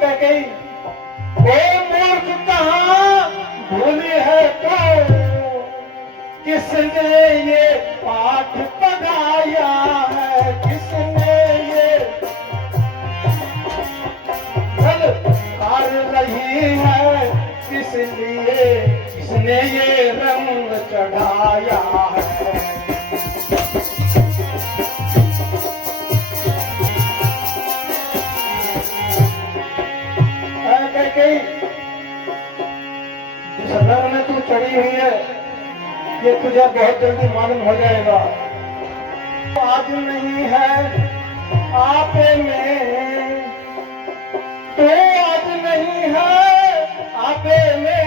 कह गई ओ मूर्ख कहाँ भूली है तो किसने ये पाठ पढ़ाया है, किसने ये चल कर रही है, किस लिए किसने ये रंग चढ़ाया है। जिस रंग में तू चढ़ी हुई है ये तुझे बहुत जल्दी मालूम हो जाएगा। आज नहीं है आपे में, तो आज नहीं है आपे में,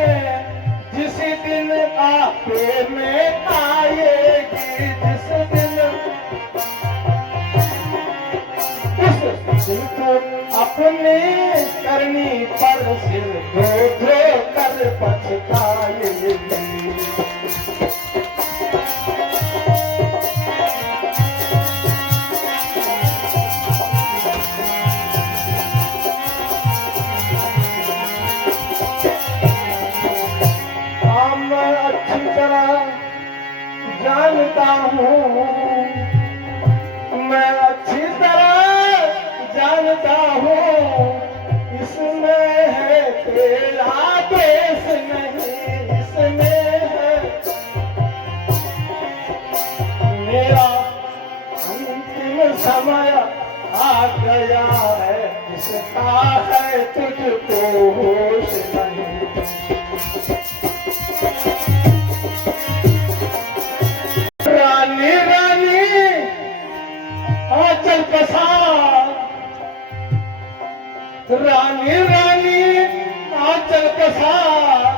जिस दिन आपे में आएगी, जिस दिन उस दिन तो अपने करनी पर सिर धो धो कर पछताएगी। जानता हूँ मैं अच्छी तरह जानता हूँ, इसमें है तेरा दोष नहीं, इसमें है मेरा अंतिम समय आ गया है, इसका है तुझको होश नहीं। रानी रानी आंचल पसार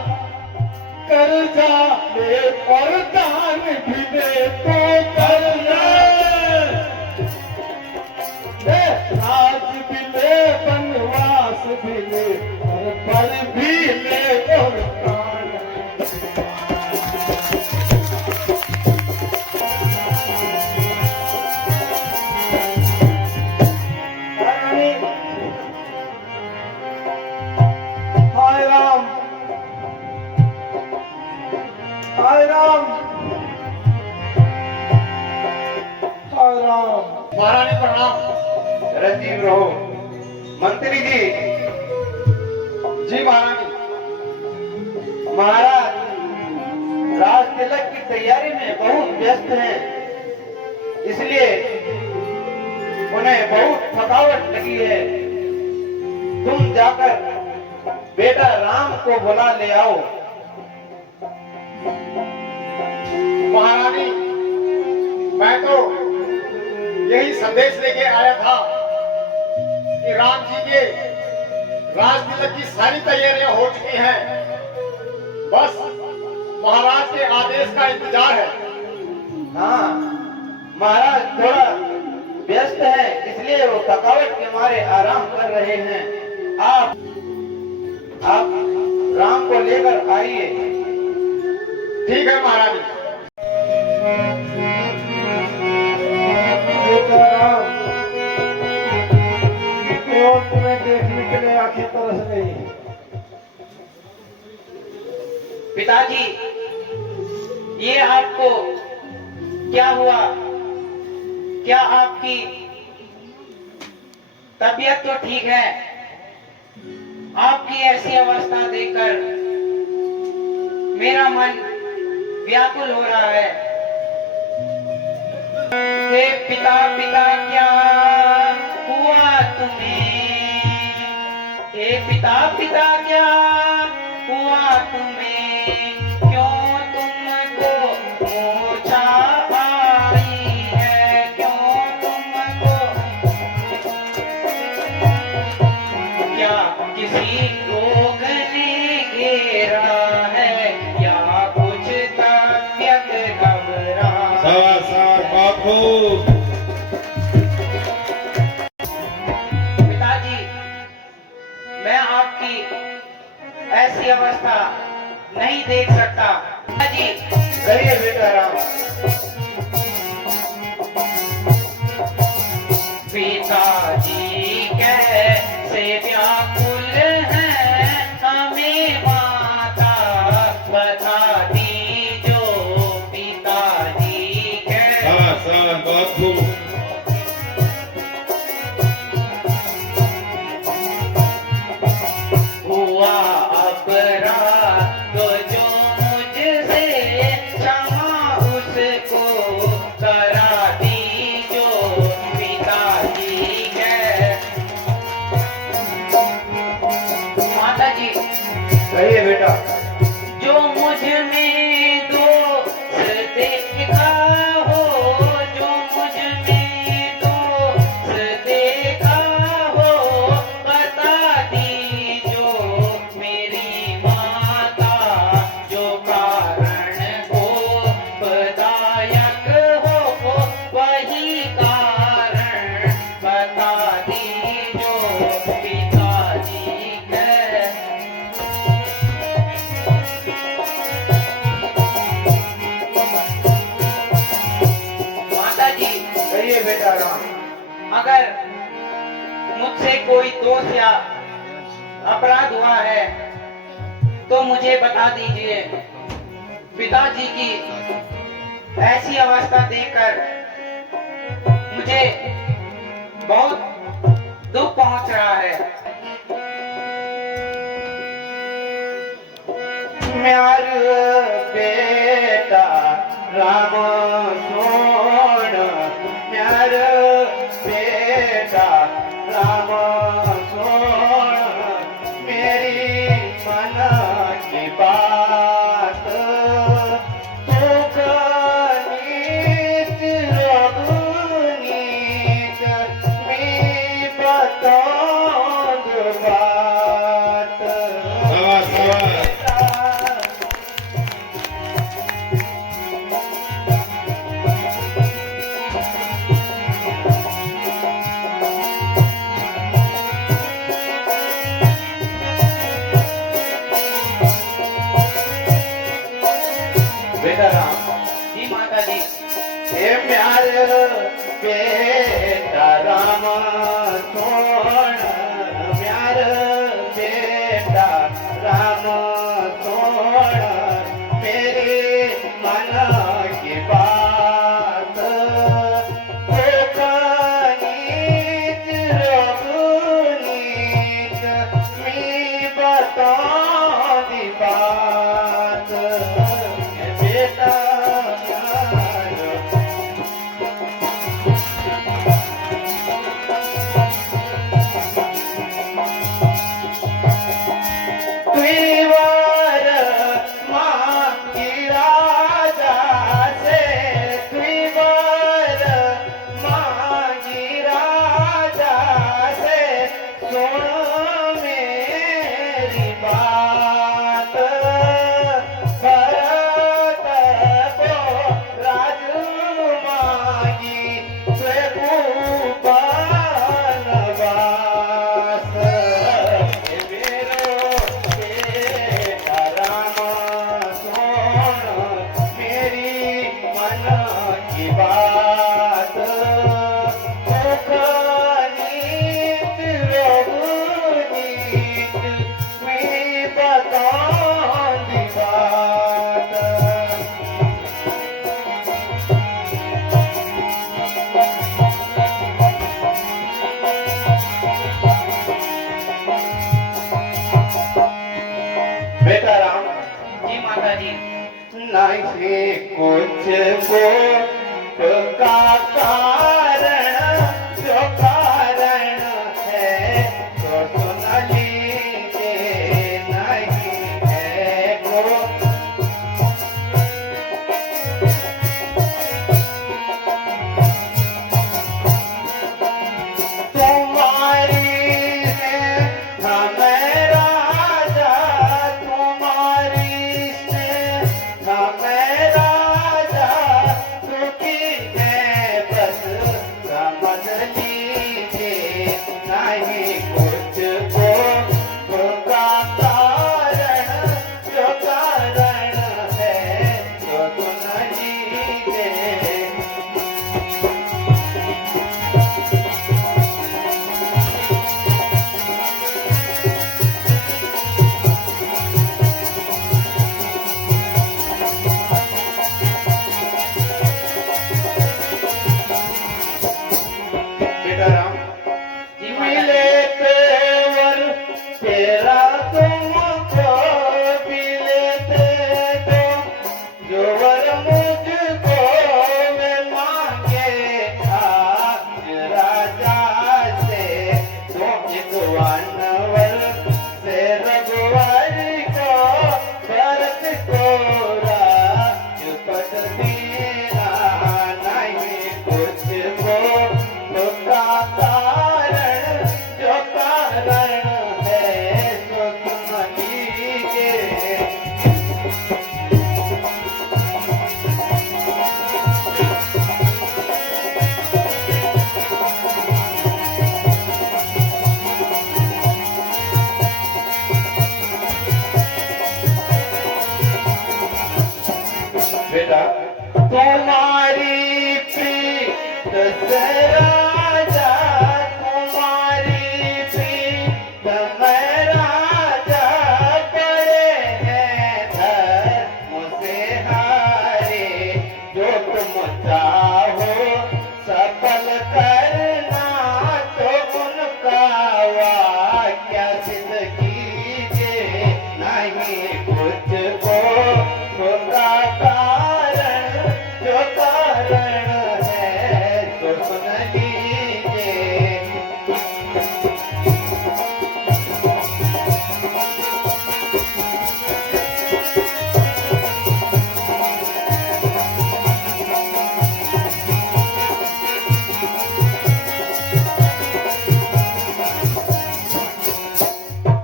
कर जा ले और दान भी दे तो कर ले, राज भी ले वनवास भी ले और बल भी ले और प्राण। हाय राम हाय राम। महारानी प्रणाम। रजीव रहो। मंत्री जी। जी महारानी। महाराज राज तिलक की तैयारी में बहुत व्यस्त हैं, इसलिए उन्हें बहुत थकावट लगी है। तुम जाकर बेटा राम को बुला ले आओ। महारानी मैं तो यही संदेश लेके आया था कि राम जी के राज तिलक की सारी तैयारियां हो चुकी हैं, बस महाराज के आदेश का इंतजार है। हाँ महाराज थोड़ा व्यस्त है, इसलिए वो थकावट के मारे आराम कर रहे हैं। आप राम को लेकर आइए। ठीक है महारानी। तुम्हें देखने के लिए आंखें तरस गई। पिताजी ये आपको क्या हुआ? क्या आपकी तबीयत तो ठीक है? आपकी ऐसी अवस्था देखकर मेरा मन व्याकुल हो रहा है। हे पिता पिता क्या हुआ तुम्हें? हे पिता पिता क्या हुआ तुम्हें? क्यों तुमको मूर्छा आई है? क्यों तुमको क्या किसी रोग ने घेरा है या कुछ तबियत घबरा? पिताजी मैं आपकी ऐसी अवस्था नहीं देख सकता। पिताजी करिए बेटा राम। पिताजी कैसे व्याकुल बेटा। जो मुझ में दोष देखा हो, जो मुझ में दोष देखा हो, बता दी जो मेरी माता, जो कारण को बदायक हो, वही कारण बता दी जो पिताजी है। माता जी, कहिए बेटा राम। अगर मुझसे कोई दोष या अपराध हुआ है तो मुझे बता दीजिए। पिताजी की ऐसी अवस्था देखकर मुझे बहुत दुख पहुंच रहा है। म्यार बेटा राम सोण, म्यार बेटा राम सोण, मेरी मन की बात तू नीत रघुनीत मी बताऊं बात। बेटा राम, जी माता जी। हे म्यार बेटा राम सोण, म्यार बेटा राम सोण, मेरे मन की बात नीत रघुनीत मी बताऊं दी बात। बेटा द्विवार माँ की राजा से, द्विवार माँ की राजा से सुन मेरी बात। भरत को राज मांगी स्वयं बनवास। मेरो बेटा राम सोण, मेरी मन की बात सुख नीत रघुनीत मी बताऊं दी बात। बेटा राम, जी माता जी। नहीं कुछ को का कारण, जो कारण है तो सुन लीजिए, नहीं है को तुम्हारी है हमें राजा, तुम्हारी है हमें राजा, दुखी है बस राजा कुमारी प्रीतम राजा करे हैं धर्म से हारे, जो तुम चाहो सफल करना तो उनका वाक्य सिद्ध कीजिए, नहीं कुछ को होता कारण, जो कारण है तो सुन लीजिए।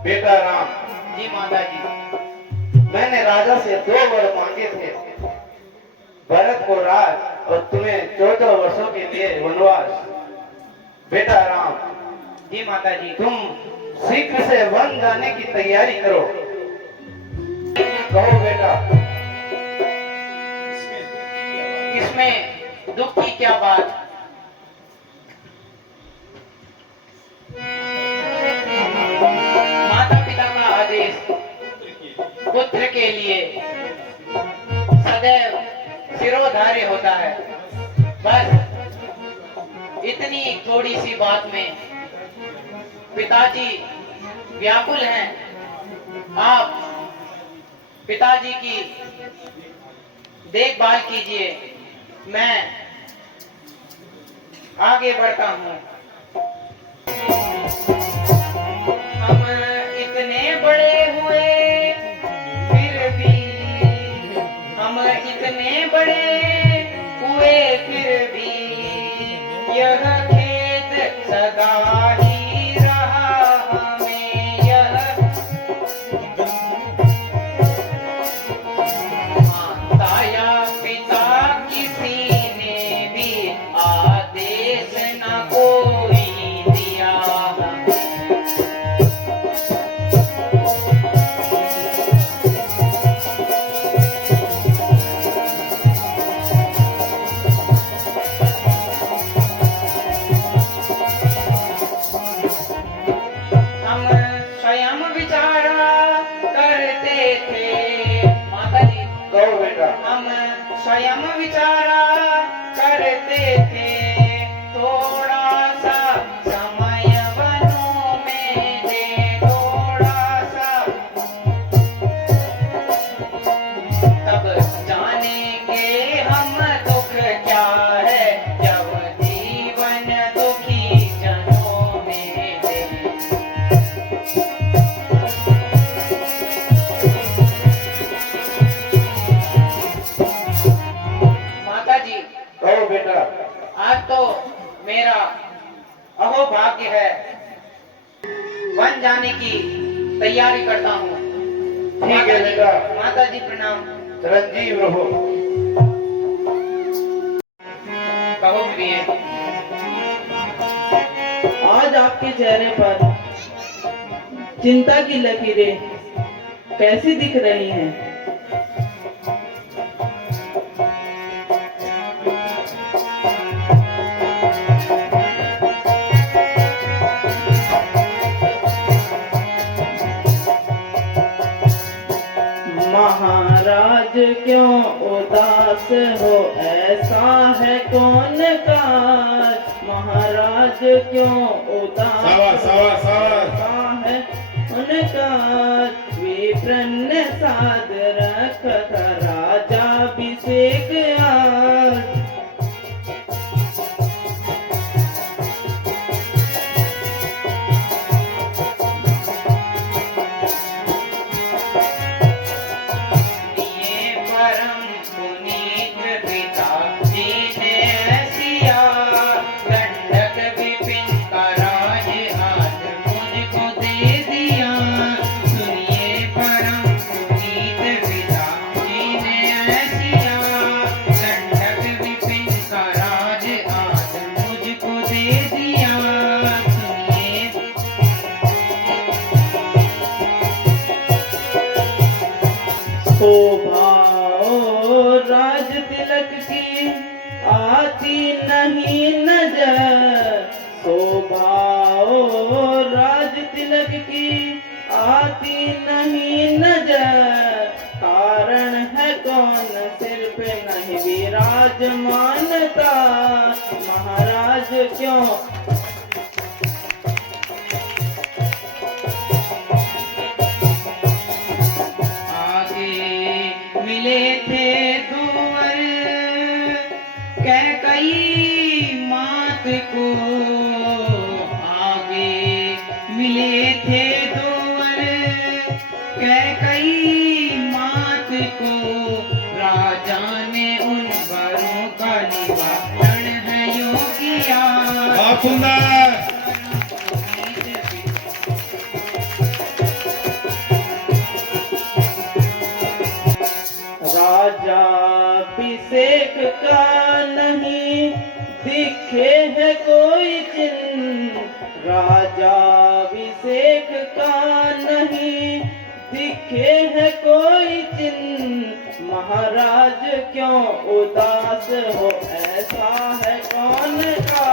बेटा राम, जी माता जी। मैंने राजा से 2 वर मांगे थे, भरत को राज और तुम्हें 14 वर्षों के लिए वनवास। बेटा राम, जी माता जी। तुम शीघ्र से वन जाने की तैयारी करो। कहो बेटा। इसमें दुख की क्या बात? माता पिता का आदेश पुत्र के लिए सदैव सिरोधार्य होता है। बस इतनी थोड़ी सी बात में पिताजी व्याकुल हैं। आप पिताजी की देखभाल कीजिए, मैं आगे बढ़ता हूँ। हम इतने बड़े हुए फिर भी, हम इतने बड़े हुए फिर भी, यह खेद सदा ही रहा हमें। यह माता या पिता किसी ने भी आदेश न कोई दिया हमें। हम स्वयं विचारा करते थे। माता जी, कहो बेटा। हम स्वयं विचारा करते थे, थोड़ा सा समय वनों में दे, थोड़ा सा, तब जानेंगे हम दुख क्या है, जब जीवन दुखी जनों में दे। माता जी, कहो बेटा। आज तो मेरा अहोभाग्य है, वन जाने की तैयारी करता हूँ। ठीक है बेटा। माता जी प्रणाम। चिरंजीव रहो। कहो प्रिय। आज आपके चेहरे पर चिंता की लकीरें कैसी दिख रही हैं? महाराज क्यों उदास हो, ऐसा है कौन काज? महाराज क्यों उदास ऐसा है उनका? विप्रन्न साध रखत राजा अभिषेक आज। ये परम पुनीत पिता जी ने सिया, दंडक विपिन का राज आज मुझको दे दिया। सुनिए परम पुनीत पिता जी ने सिया, दंडक विपिन का राज आज मुझको दे दिया। सुनिए शोभा ओ राज तिलक की आती नहीं नजर, क्यों आगे मिले थे दोवर कैकई मात को, आगे मिले थे दोवर कैकई मात को, राजा ने उन वरों का निवारण है यो किया। बहुत सुंदर। राजा अभिषेक का नहीं दिखे है कोई चिन्ह, राजा अभिषेक का नहीं दिखे है कोई चिन्ह, महाराज क्यों उदास हो ऐसा है कौन का,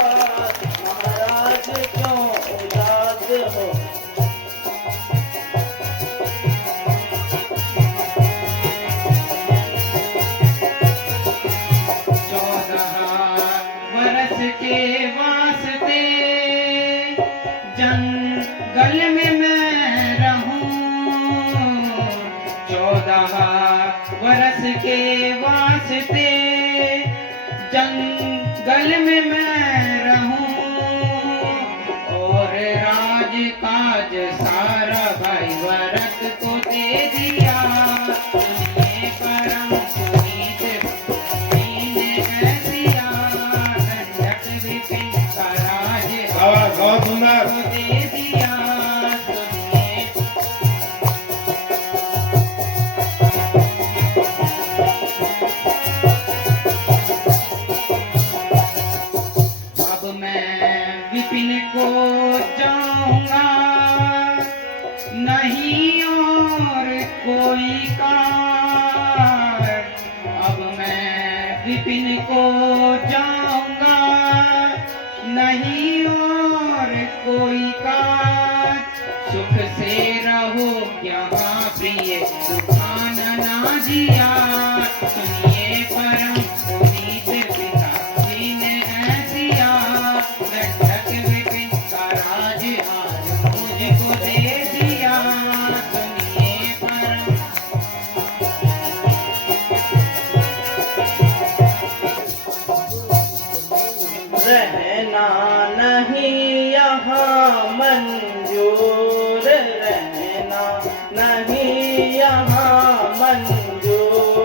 महाराज क्यों उदास हो। के वास्ते जंगल में मैं रहूं, 14 वर्ष के वास्ते जंगल में मैं रहूं, और राज काज सारा भाई भरत को दे दिया। सुनिए परम पुनीत दीन ऐसिया, दंडक विपिन का राज बहुत सुंदर। को दे दिया। सुनिए अब मैं विपिन को जाऊंगा, नहीं और कोई कार। अब मैं विपिन को जाऊंगा, नहीं और कोई कार। सुख से रहो यहाँ प्रिय, दुखान ना दिया। सुनिए परम पुनीत पिता जी ने ऐसिया, दंडक विपिन का राज आज मुझको दे दिया। सुनिए परम रहना नहीं यहाँ मंजूर, रहना नहीं यहाँ मंजूर।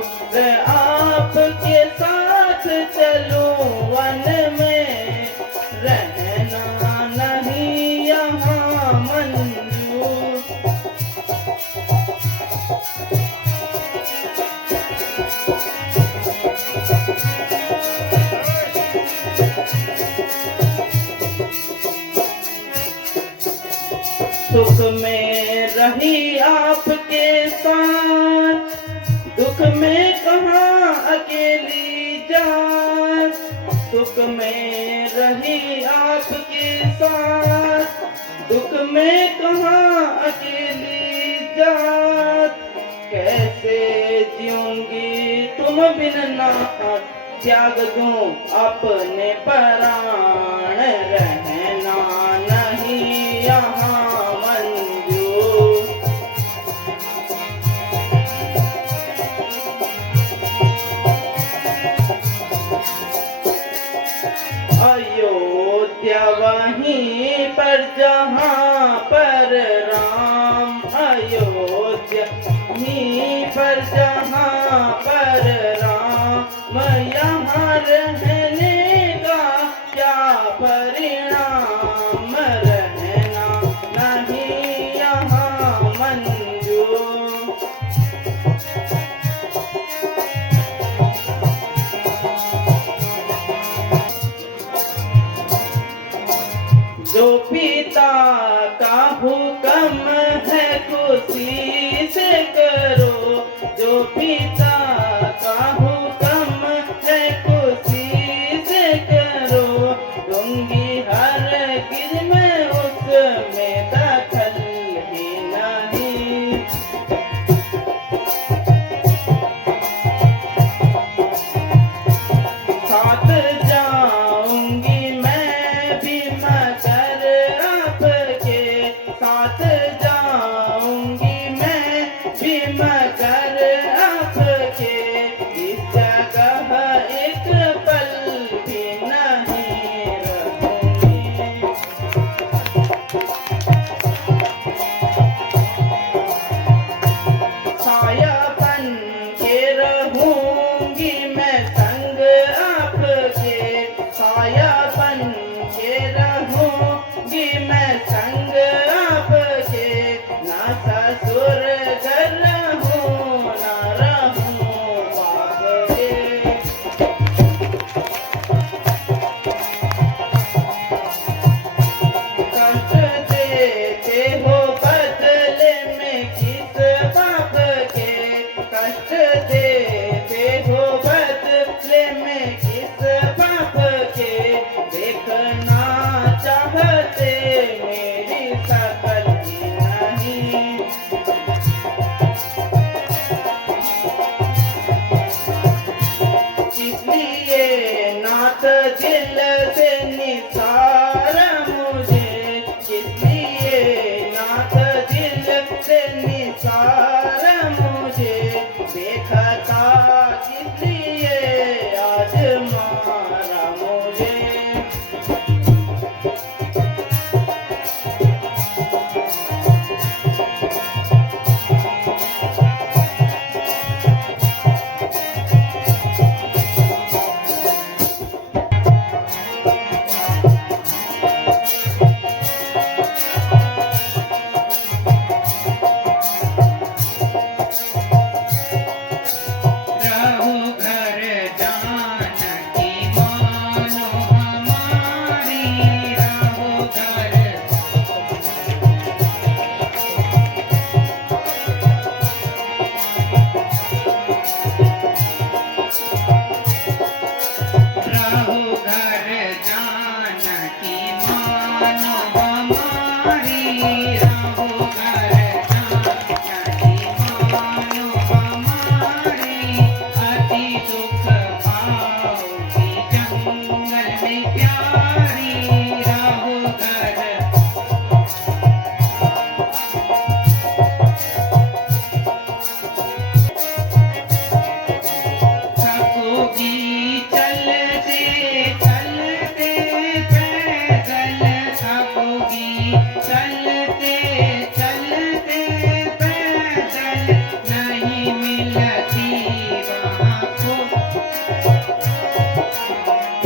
आपके साथ चलूं वन में, रहना नहीं यहाँ मंजूर। सुख में रही आपके साथ, दुख में कहाँ अकेली जात। सुख में रही आपके साथ, दुख में कहाँ अकेली जात। कैसे जीऊंगी तुम बिन नाथ, त्याग दूं अपने प्राण। रहना नहीं यहाँ मंजूर। अयोध्या वहीं पर जहाँ पर राम, अयोध्या वहीं पर जहाँ पर राम। यहाँ रहने का क्या परिणाम, रहना नहीं यहाँ मंजूर। जो पिता का हुक्म है खुशी से करो, जो पिता का हुक्म है खुशी से करो। दूंगी हर गिर में उसमें दखल ही नहीं। साथ जाऊंगी मैं रहो घर रहो घर जानकी मानो हमारी रहो घर जानकी मानो हमारी अति दुख पाओगी जंगल में प्यारी रहो घर थकोगी चलते चलते पैदल थकोगी चलते चलते पैदल नहीं मिलती वहाँ को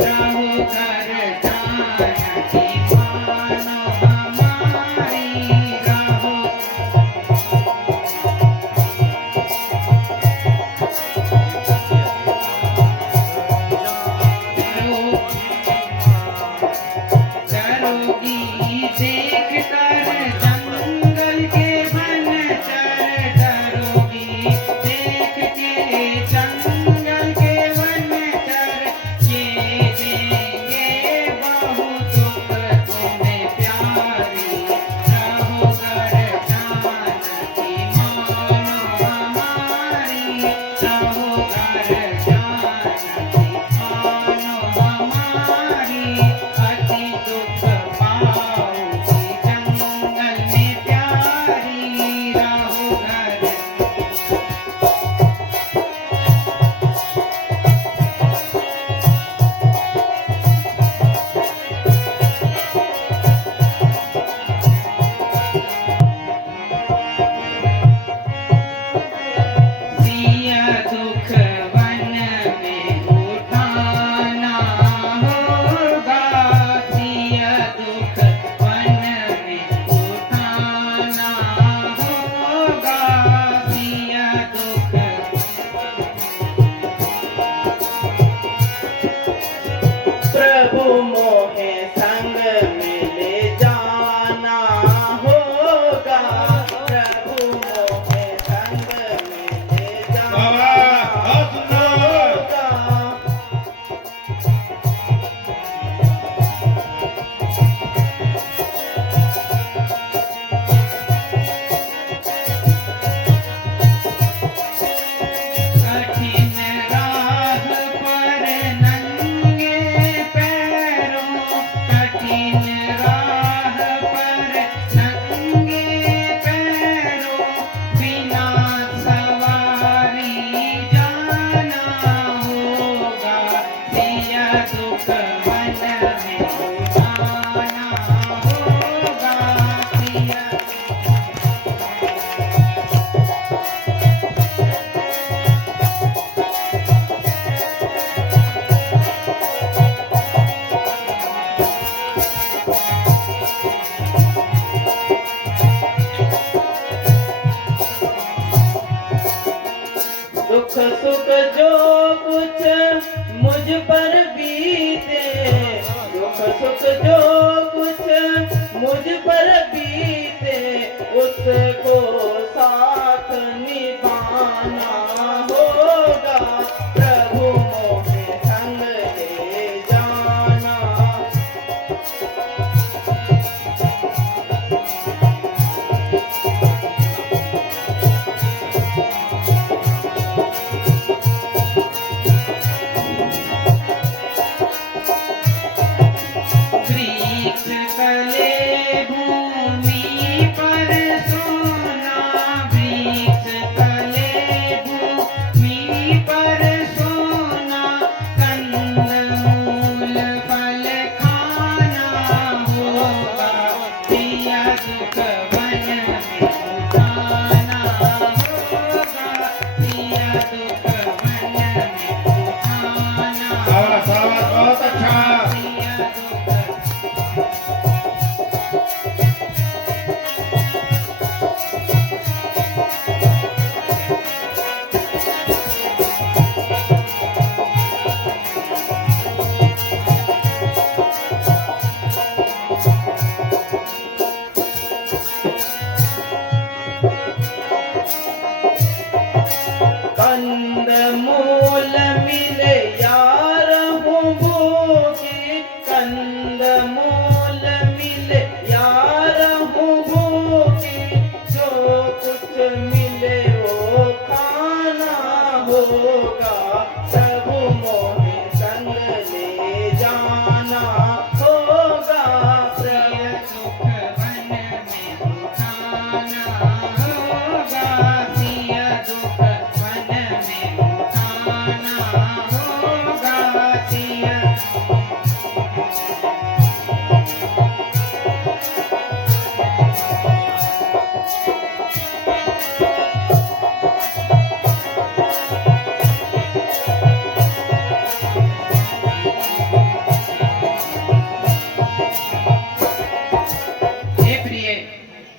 रहो घर जानकी मानो हमारी रहो डरोगी देख कर जंगल के वन चर डरोगी देख के जंगल के वन चर ये देंगे बहुत दुख तुम्हें प्यारी रहो घर जानकी मानो हमारी रहो घर जानकी मानो हमारी अति दुख पाओगी जंगल में प्यारी रहो घर सिया दुख वन में उठाना होगा सिया दुख वन में उठाना होगा सिया दुख प्रभु मोहे संग में ले जाना होगा प्रभु मोहे संग में ले बाबा जाना बहुत सुंदर होगा कठिन राह पर नंगे पैरों कठिन राह पर नंगे पैरों बिना सवारी जाना होगा सिया दुख वन में उठाना होगा सिया दुख सुख जो कुछ मुझ पर बीते दुख सुख जो कुछ मुझ पर बीते उसको साथ निभाना होगा प्रभु मोहे संग ले जाना वृक्ष तले भूमि पर सोना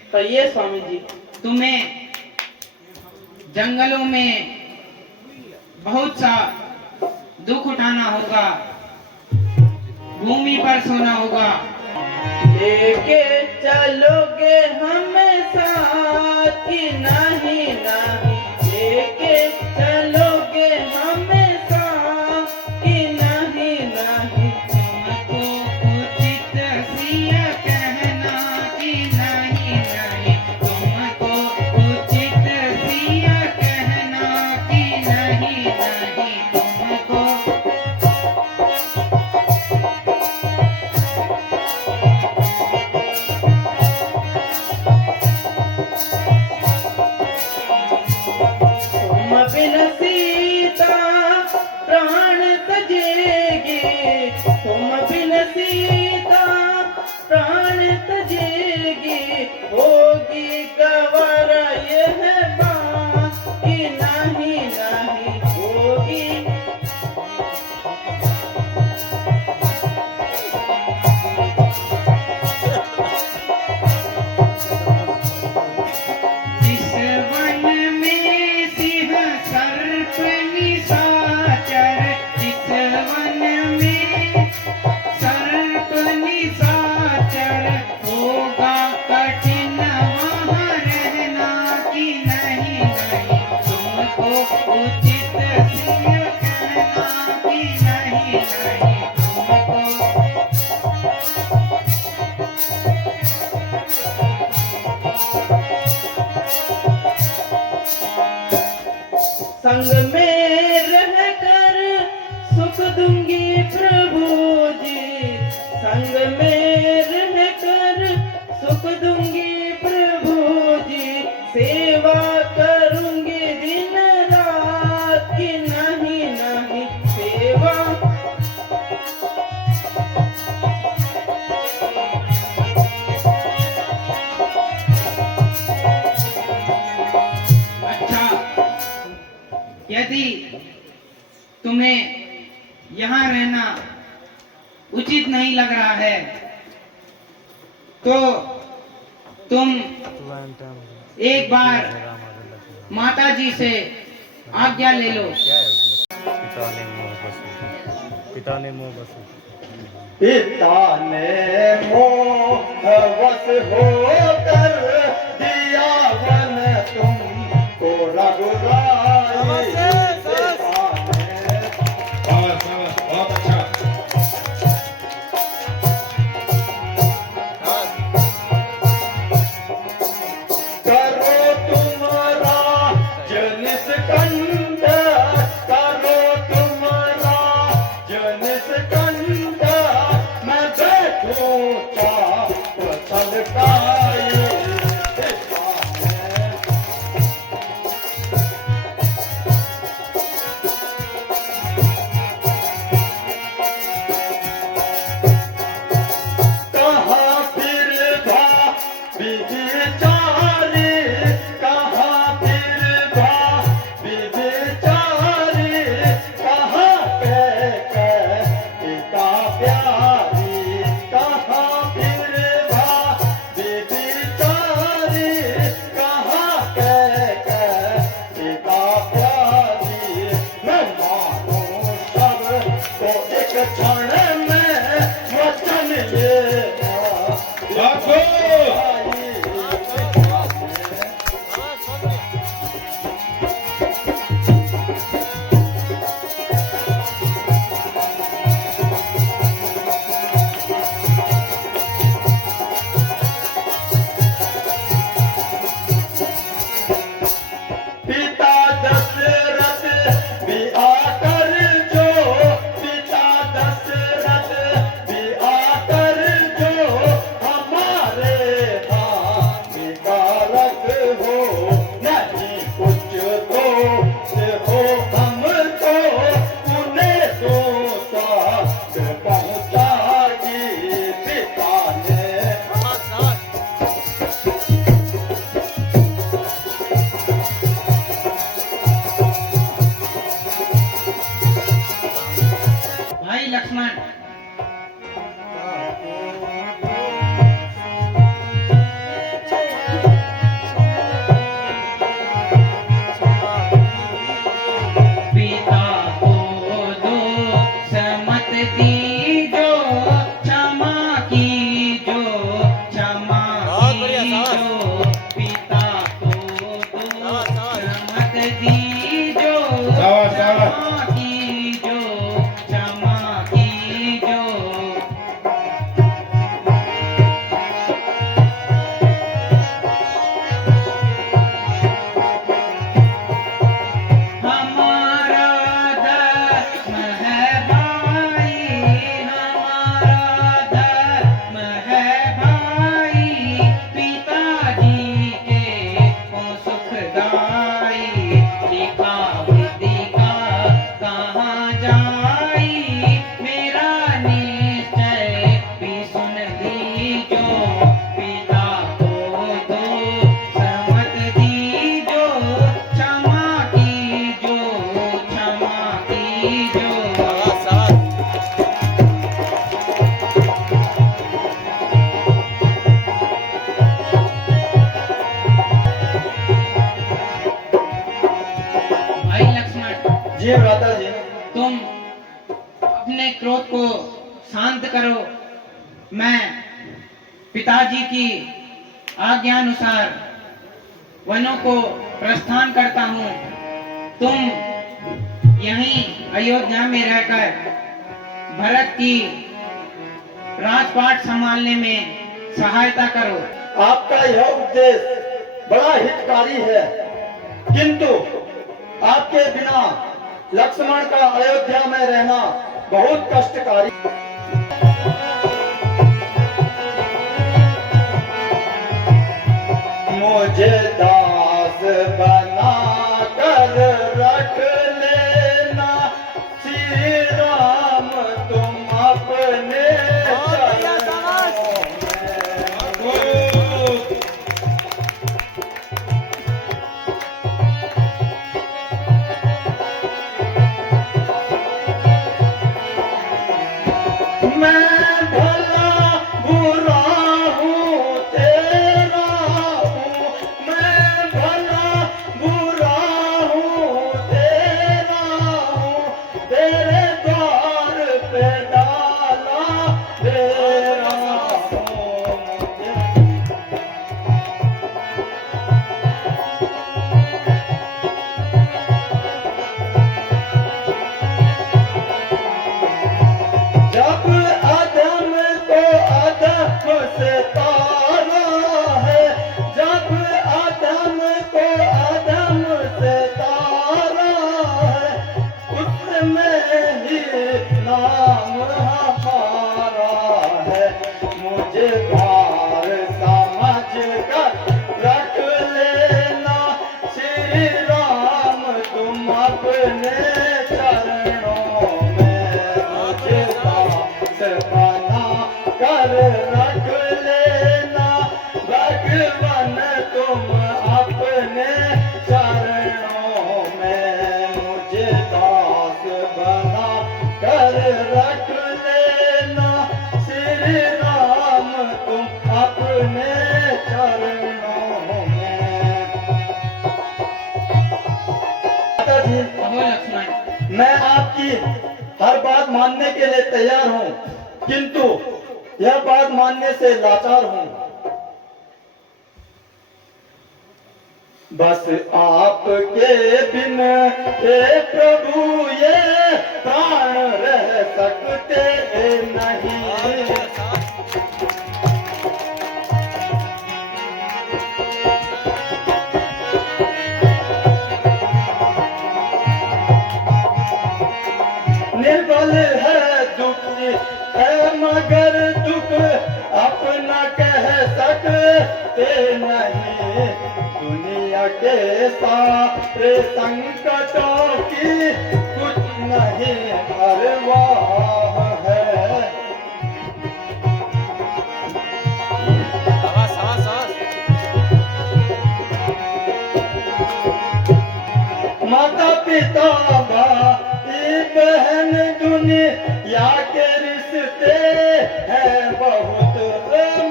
कहिए स्वामी जी। तुम्हें जंगलों में बहुत सा दुख उठाना होगा, भूमि पर सोना होगा। लेके चलोगे हमें साथ कि नहीं नहीं, लेके चलोगे हमें साथ कि नहीं नहीं। तुमको उचित सिया कहना कि नहीं नहीं, तुमको उचित सिया कहना कि नहीं नहीं, तुमको तुम बिन सीता प्राण तजेगी, तुम बिन सीता प्राण तजेगी। होगी गवर यह बात कि नहीं नहीं होगी। जिस वन में सिंह सर्प निशाचर, जिस वन में सर्प निशाचर, होगा कठिन वहाँ रहना कि नहीं नहीं, तुमको उचित सिया कहना कि नहीं नहीं, तुमको संग में रहकर सुख दूंगी प्रभु जी, संग में रहकर सुख दूंगी प्रभु जी। सेवा करूंगी दिन रात कि नहीं नहीं सेवा। अच्छा, यदि तुम्हें यहाँ रहना उचित नहीं लग रहा है तो तुम एक बार माता जी से आज्ञा ले लो। पिता ने मोह बसु, पिता ने मोह बसु। पिता ने मोहवश होकर दिया वन तुमको रघुराई। पिता ने शाबाश शाबाश, बहुत अच्छा। करो तुम राज निष्कंठ, करो तुम राज निष्कंठ। मैं बैठूं चाप तलकार। जी भ्राता जी। तुम अपने क्रोध को शांत करो। मैं पिताजी की आज्ञानुसार वनों को प्रस्थान करता हूँ। तुम यहीं अयोध्या में रहकर भरत की राजपाट संभालने में सहायता करो। आपका यह उपदेश बड़ा हितकारी है, किंतु आपके बिना लक्ष्मण का अयोध्या में रहना बहुत कष्टकारी। मुझे दास बना कर रख लेना, श्री राम तुम अपने मैं भला बुरा हूँ तेरा हूँ, मैं भला बुरा हूँ तेरा हूँ, तेरे द्वार पे डाला तेरा हूँ मुझे। जब अधम को अधम से तारा है, जब अधम को अधम से तारा है, उसमें ही नाम हमारा है। मुझे भार समझ कर रख लेना, श्री राम तुम अपने चरणों में मुझे दास बना कर रख लेना, भगवान तुम अपने चरणों में मुझे दास बना कर रख लेना, श्री राम तुम अपने चरणों में। माता जी, कहो लक्ष्मण। मैं आपकी हर बात मानने के लिए तैयार हूँ, किंतु यह बात मानने से लाचार हूँ। बस आपके बिन हे प्रभु ये प्राण रह सकते नहीं। निर्बल है दुखी है मगर दुख अपना कह सकते नहीं। दुनिया के सारे संकटों की कुछ नहीं परवाह है। माता पिता भाई बहन दुनिया के रिश्ते हैं बहुत।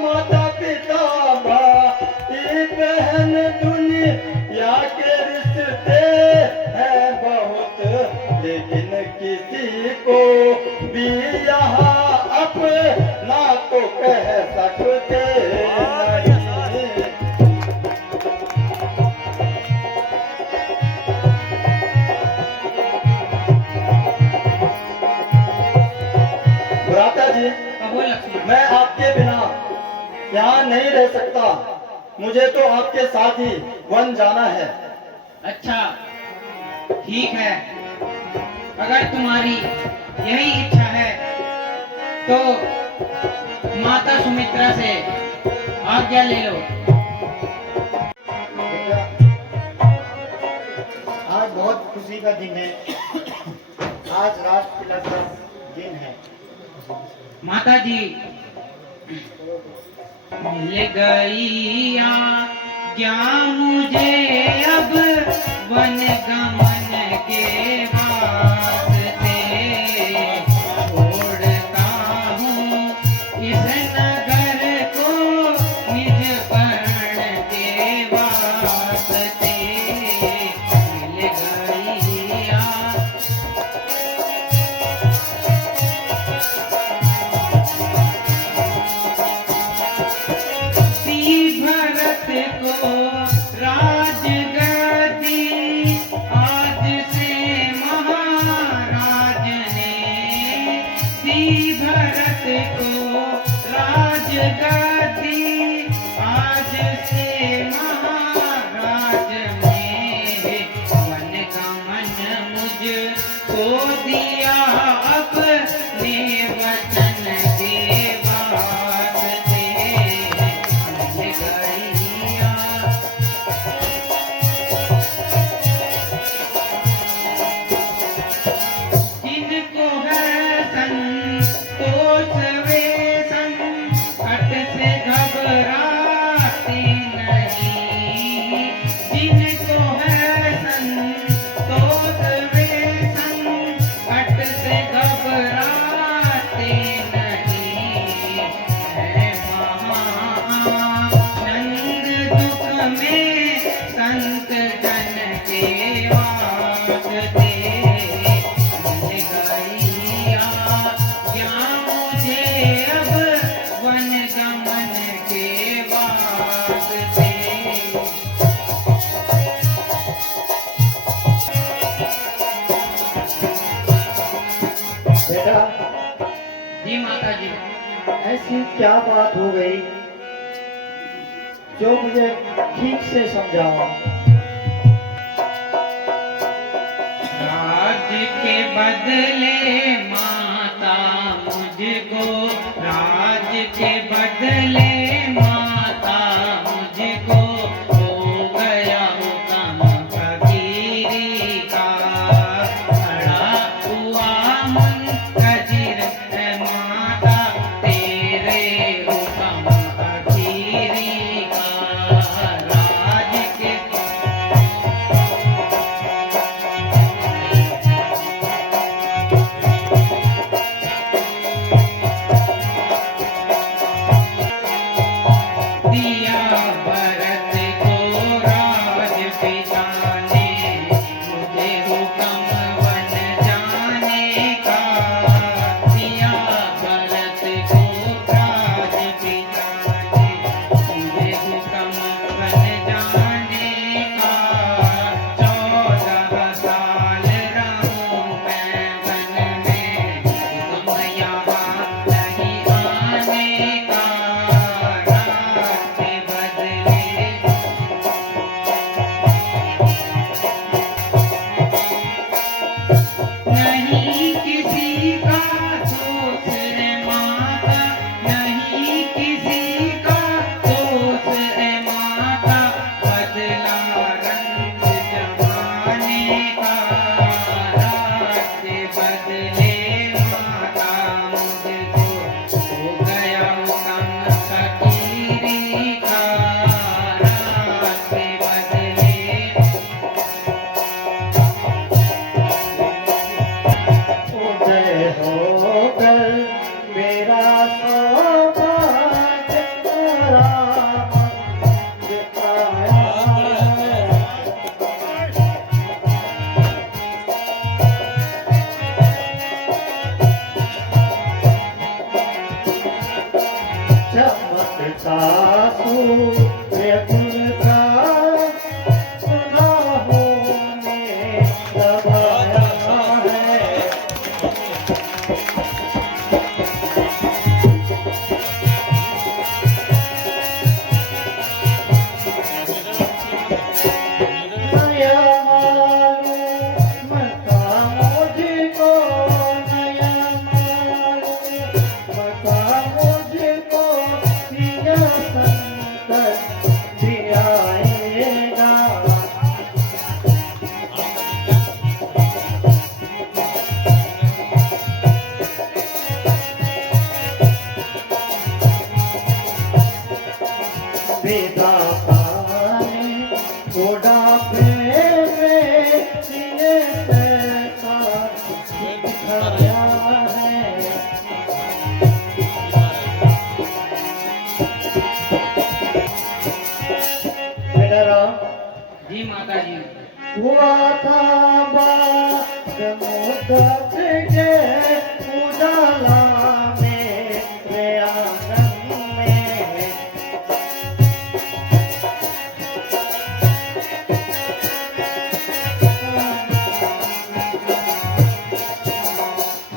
माता पिता भाई बहन दुनिया के रिश्ते हैं बहुत, लेकिन किसी को भी यहाँ अपना तो कह सकते नहीं। भ्राता जी, कहो लक्ष्मण। मैं आपके बिना यहाँ नहीं रह सकता। मुझे तो आपके साथ ही वन जाना है। अच्छा, ठीक है। अगर तुम्हारी यही इच्छा है तो माता सुमित्रा से आज्ञा ले लो। आज बहुत खुशी का दिन है। आज राज तिलक का दिन है। माता जी, मिल गई आज्ञा मुझे अब वन गमन के वास्ते। छोड़ता हूँ इस नगर को निज पर्ण के वास्ते। मिल गई से महाराज में वन गमन मुझको दिया अपने वचन के वास्ते मिल गईया जिनको है संतोष वे संकट से घबराते नहीं जिनको है संतोष वे संकट से घबराते नहीं है महानंद दुख में संत जन के वास्ते मिल गईया क्या मुझे अब वन गमन के वास्ते। बेटा, जी माता जी। ऐसी क्या बात हो गई जो मुझे ठीक से समझाओ। राज के बदले माता मुझको राज के बदले माता मुझको हो गया हुक्म फकीरी का खड़ा हुआ मुंतजिर है माता तेरे हुक्म फकीरी का राज के दिया भरत को राज पिता ने मुझे हुक्म वन जाने का दिया भरत को राज पिता ने मुझे हुक्म वन जाने का 14 साल रहूं मैं वन में हुक्म यहाँ नहीं आने का रास्ते बदले नहीं किसी का दोष रे माता नहीं किसी का दोष रे माता बदला रंग जमाने का रास्ते बदले माता मुझको हो गया हुक्म फकीरी का रास्ते बदले उदय होकर मेरा सौभाग्य राम दिखाया है। चमकता सूर्य उनका सुनाहों में दबाया है। नया मालूम था मुझको नया मालूम था मुझको दिया संकट दियाएगा। विधाता ने बुढ़ापे में दिए ऐसा दिखाया है। बेटा राम, जी माता जी। हुआ था बात मुद्दत के उजाला मेरे आंगन में।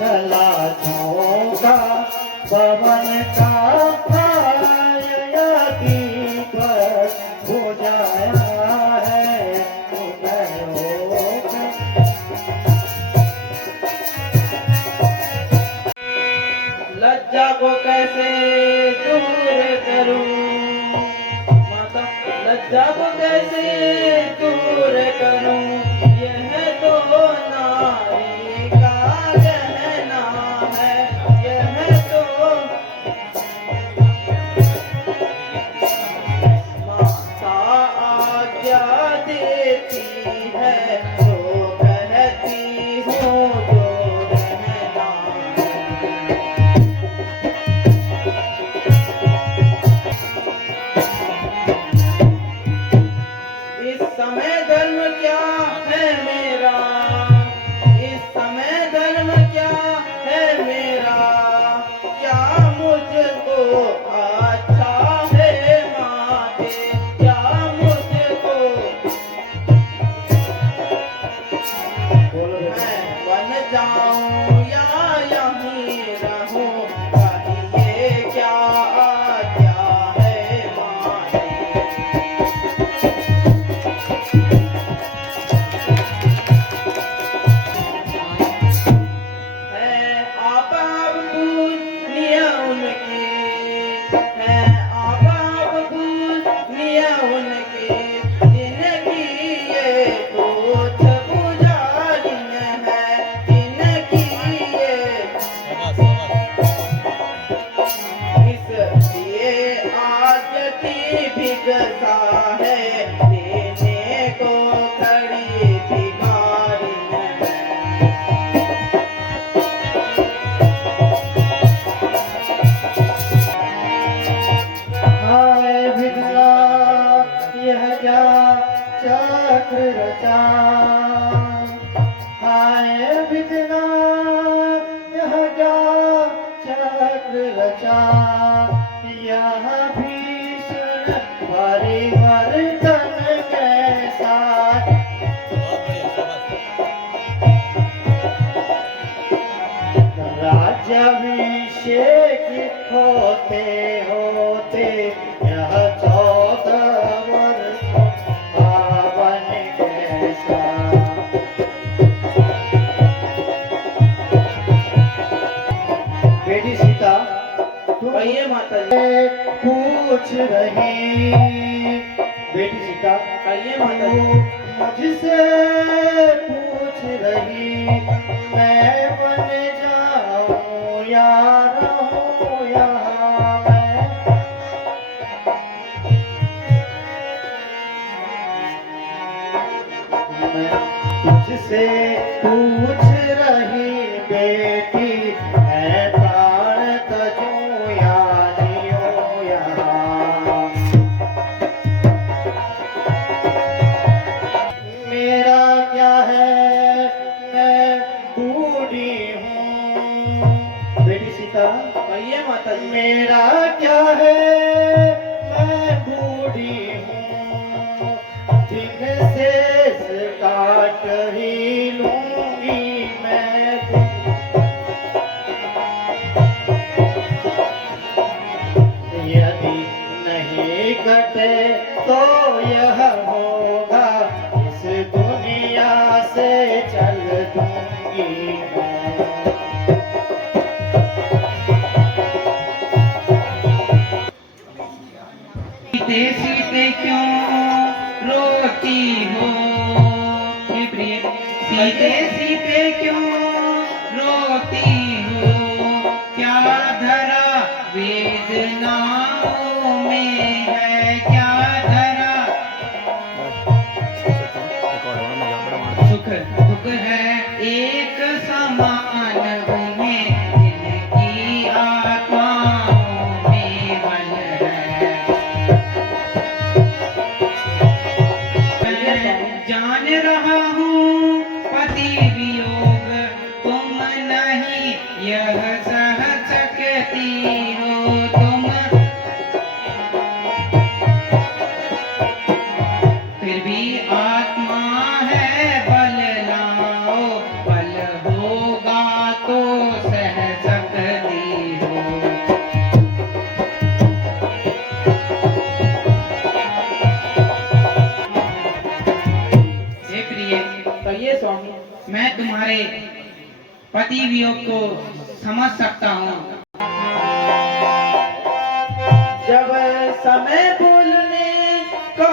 चला झोंका पवन का छाया दीप जब कैसे दूर करूं यह तो नारी का गहना है, यह तो माता आज्ञा देती है तो कहती हूँ जो रहना है। इस समय धर्म क्या है मेरा, इस समय धर्म क्या है मेरा, क्या मुझको अच्छा है माते, क्या मुझको मैं बन जाऊं या यहीं रहूं, कहिए क्या आज्ञा है माते। है आप पूजनीय उनकी, है आप पूजनीय उनकी, जिनकी ये पूछ पुजारिन है, जिनकी ये इसलिए आजती भिगसा है, देने को खड़ी भिखारिन है। हाय विधना यह क्या चक्र रचा, हाय विधना यह क्या चक्र रचा, यह भीषण परिवर्तन कैसा, राज्याभिषेक होते होते यह 14 वर्ष पावन कैसा। बेटी सीता तुम कहिए माता जी, पूछ रही, बेटी सीता कहिए माता जी। मुझसे पूछ रही, मैं बन जाऊं या रहूं यहाँ मैं। मैं तुझसे पूछ रही बेटी, मैं प्राण तजूं या जियूं यहाँ। मेरा क्या है मैं बूढ़ी हूँ, बेटी सीता कहिए माता जी। मेरा क्या है मैं बूढ़ी हूँ, दिन शेष काट ही लूंगी मैं। यदि नहीं कटे तो यह होगा, इस दुनिया से चल दूंगी मैं। सीते सीते क्यों रोती हो हे प्रिय, सीते सीते क्यों रोती हो, क्या धरा वेदनाओं में है, क्या धरा सुख दुख है एक समान उन्हें, जिनकी आत्माओं में बल है। मैं जान रहा हूँ पति वियोग तुम नहीं यह सह सकती हो तुम, फिर भी आत्मा है बल लाओ, बल होगा तो सह सकती हो। हे प्रिय, कहिए स्वामी। मैं तुम्हारे पति वियोग को समझ सकता हूँ। जब समय भूलने का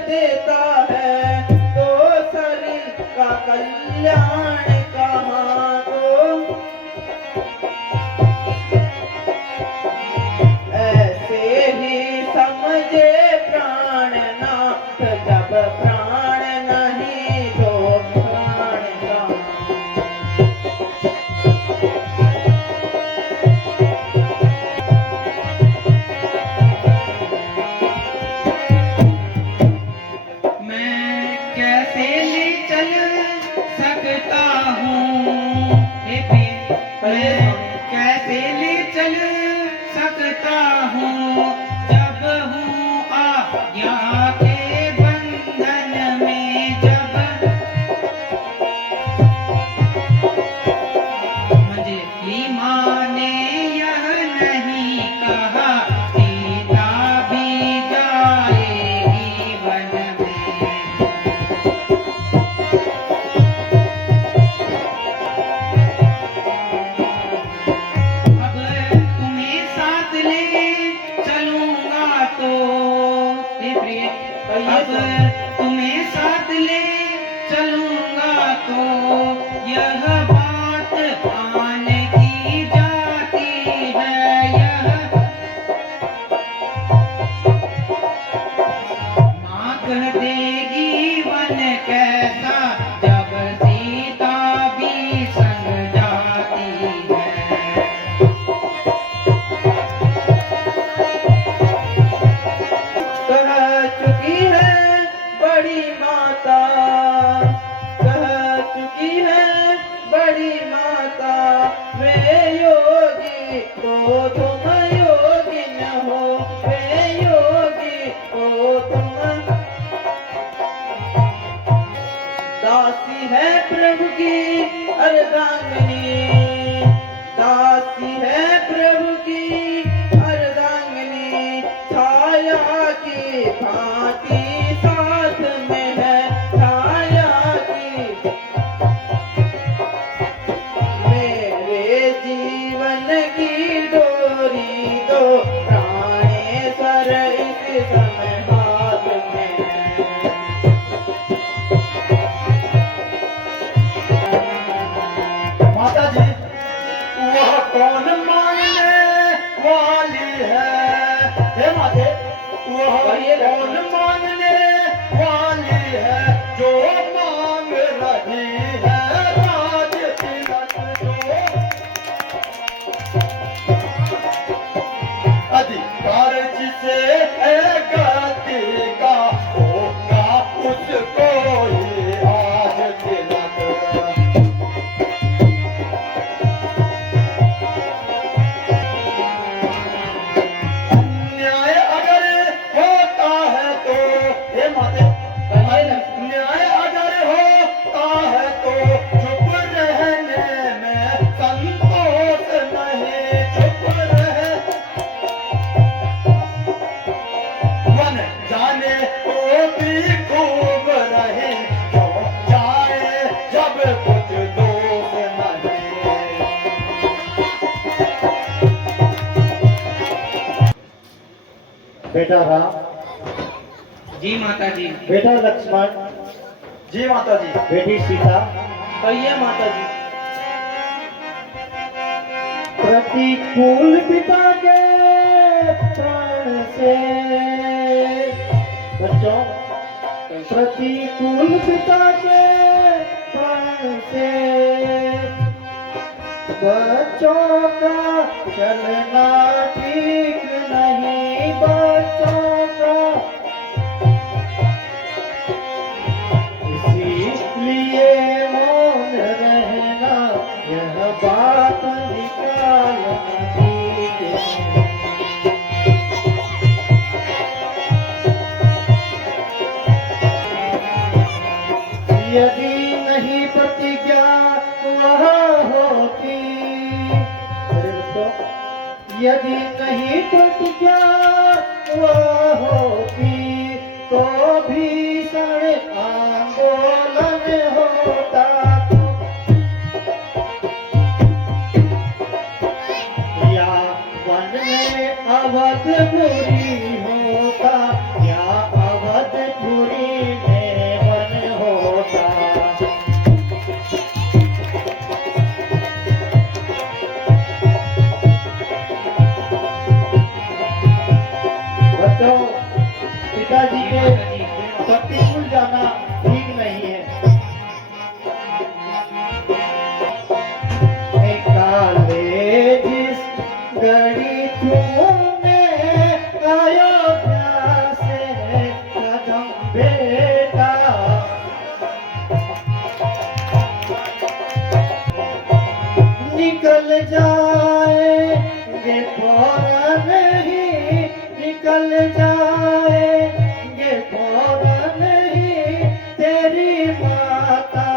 देता है तो सरी का कल्याण कहाँ को। ऐसे ही समझे प्राणनाथ जब प्राण नहीं तो प्राण कहाँ। मैं कैसे ले चल सकता हूँ हे प्रिय, मैं कैसे ले चल सकता हूँ जब हूँ आज्ञा के बंधन में। जब मुझे माँ ने यह नहीं कहा सीता भी जाएगी वन में। अब तुम्हें साथ ले चलूंगा तो हे प्रिय, अब तुम्हें साथ ले चलूंगा तो यह बात मान की जाती है। यह माँ कह देगी वन कैसा जब सीता भी संग जाती है। कह चुकी है बड़ी माता, कह चुकी है बड़ी माता, मैं योगी तो तुम योगी न हो, मैं योगी तो तुम। दासी है प्रभु की अर्धांगिनी, दासी है प्रभु की अर्धांगिनी, छाया की भांति साथ में है, छाया की। मेरे जीवन की डोरी दो प्राणेश्वर इस समय हाथ में है। माता जी वह कौन मांगने वाली है? हे माते वह कौन मांगने वाली है जो मांग रही है राज तिलक जो। अधिकार जिसे है गति का होगा उसको ही आज तिलक। अन्याय अगर होता है तो हे माते, अन्याय अगर होता है तो चुप रहने में संतोष नहीं, चुप रहे। मन जाने तो भी खूब रहे क्यों जाए जब कुछ दोष नहीं। बेटा राम, जी माता जी। बेटा लक्ष्मण, जी माता जी। बेटी सीता, कहिए माता जी। प्रतिकूल पिता के प्राण से बच्चों, प्रतिकूल पिता के प्राण से बच्चों का चलना ठीक नहीं, बच्चों का। इसीलिए मौन रहना यह बात निकालना ठीक है। यदि नहीं प्रतिज्ञा वह होती, यदि नहीं प्रतिज्ञा वह होती तो भीषण आंदोलन होता। या वन में अवधपुरी होता, या अवधपुरी तो पिताजी के प्रतिकूल जाना ठीक नहीं है। काले जिस घड़ी तूने अयोध्या से कदम बेटा, निकल जाएंगे फौरन ही, निकल जाएंगे फौरन ही तेरी माता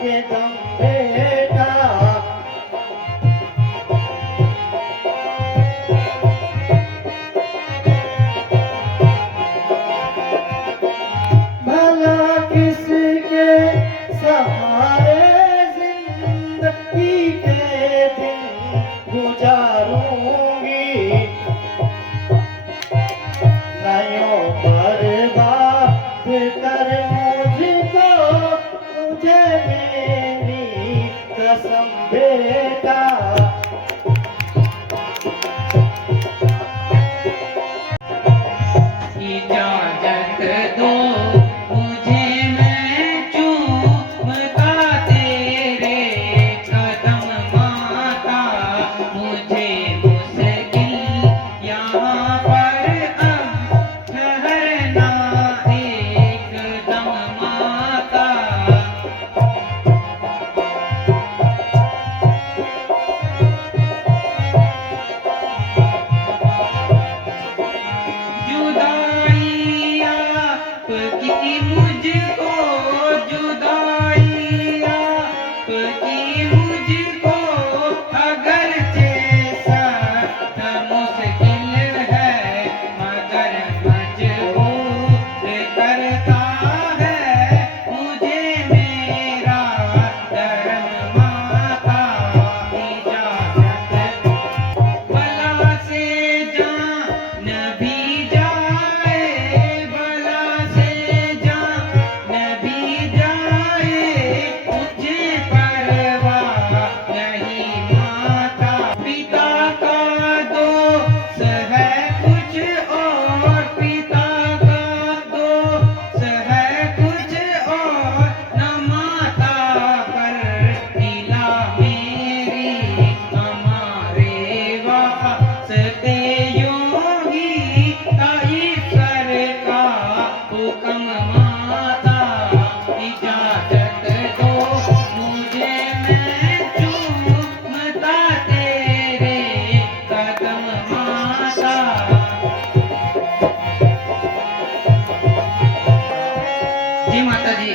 के दम बेटा। भला किसके सहारे जिंदगी के दिन गुजारूंगी, नयों बर्बाद कर मुझको, मुझे मेरी कसम बेटा। इजाजत दो मुझे, मैं चूमता तेरे कदम माता, मुझे मुश्किल यहाँ पर अब ठहरना एकदम माता। जुदाई आपकी मुझको, जुदाई आपकी मुझको, अगरचे सख्त मुश्किल है मगर मजबूर करता है मुझे मेरा धर्म माता। इजाजत बला से जान भी जाए, बला से जान भी जाए, मुझे परवाह नहीं माता। पिता का दोष है कुछ और, पिता का दोष है कुछ और, न माता पर ढीला मेरी, हमारे वास्ते योगी का ईश्वर का हुक्म माता। इजाजत दो मुझे, मैं चूमता तेरे कदम माता। जी माता जी।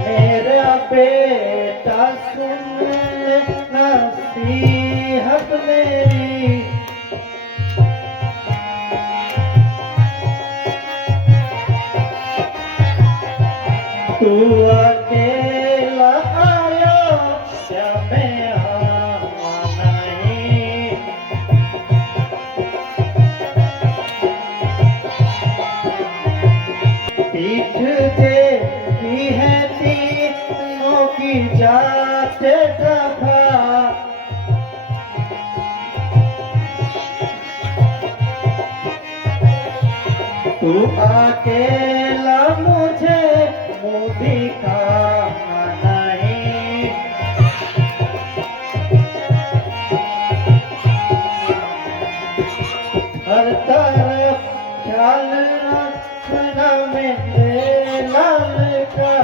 मेरा बेटा सुन ले नसीहत मेरी, तू अकेला अयोध्या में आना नहीं, पीठ देखी है तीनों की जाते दफा, तू अकेला मुझे मुँह दिखाना नहीं, हर तरफ ख्याल रखना मेरे लाल का।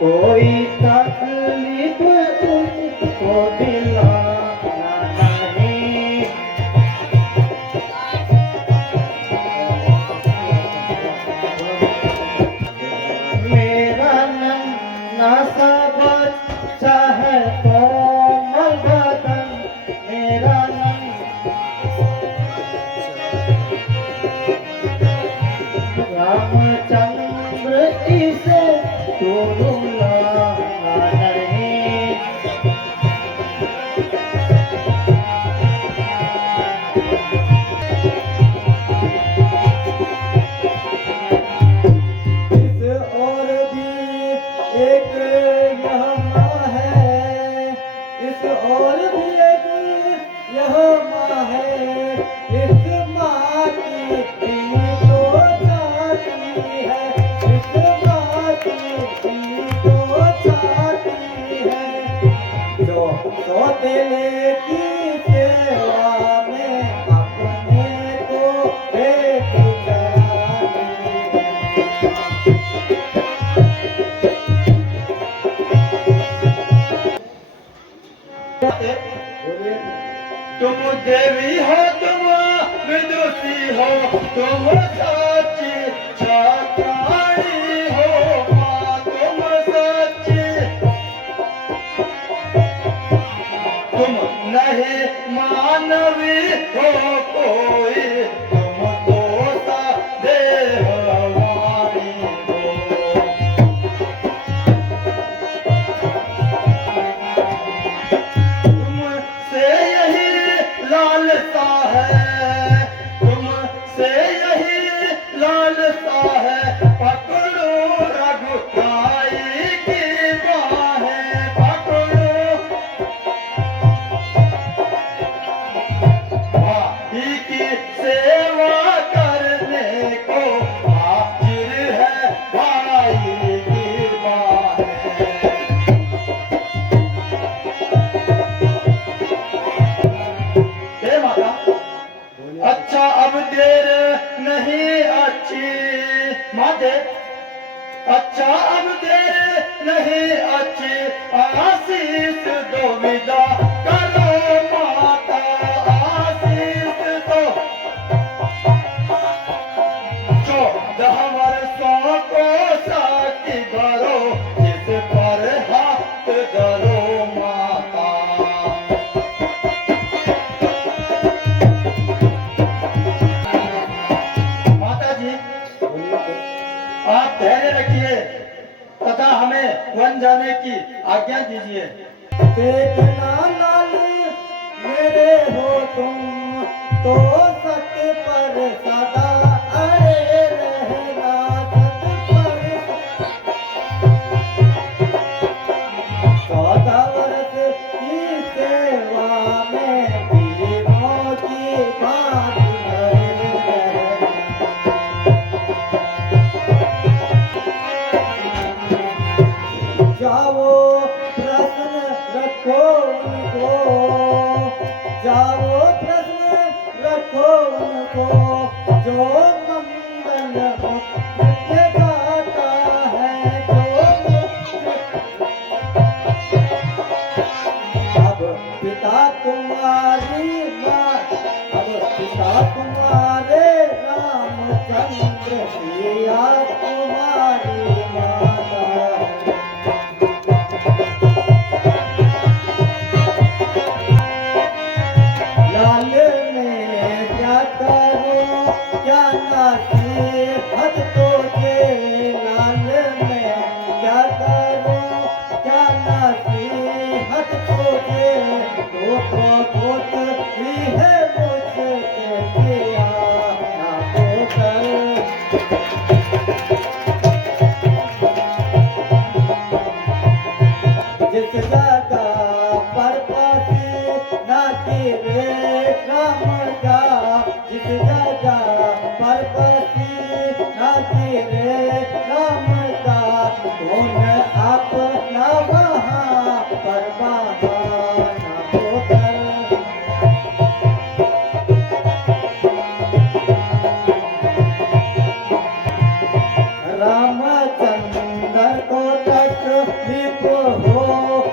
कोई तकलीफ तुमको दिलाना नहीं, मेरा नन्हा सा बच्चा है कोमल बदन, मेरा रामचंद्र इसे तू रुलाना नहीं, जो सौतेले की सेवा में अपने को भेंट चढ़ानी है। तुम देवी हो, तुम विदुषी हो, तुम सच्ची छात्राणी हो माँ, तुम सच्ची, तुम नहीं मानवी हो कोई, तुम तो देहवाणी हो। तुमसे यही लालसा है, तुमसे यही लालसा है, पकड़ो रघुराई की बाहें, पकड़ो भाई की सेवा करने को हाजिर है भाई की बाहें। हे माता, अच्छा अब देर नहीं अच्छी माते, अच्छा अब देर नहीं अच्छी, आशीष दो विदा करो माता, आशीष दो। 14 वर्षों को साथी भरो, इस पर हाथ धरो माता। माता जी, आप धैर्य रखिए तथा हमें वन जाने की आज्ञा दीजिए। देखना लाली मेरे हो तुम, तो सत्य पर सदा अड़े रहना, सत्य पर 14 वर्ष की सेवा में पीरों की बात करे रहना। जाओ प्रश्न रखो उनको, जाओ प्रश्न रखो उनको, जो मंगल मुझे गाता है, जो अब पिता तुम्हारी बात, अब पिता तुम्हारे रामचंद्र सिया तुम्हारी माता। लाल में क्या करूं क्या नसीहत तुझे, लाल में क्या करूं क्या नसीहत तुझे, तो बहुत ही है मुझसे किया ना होकर। जिस जगह पर ना रे राम का, जिस जगह पर ना रे राम का, कौन अपना वहाँ पर बहाना होकर। रामचंद्र को तकलीफ हो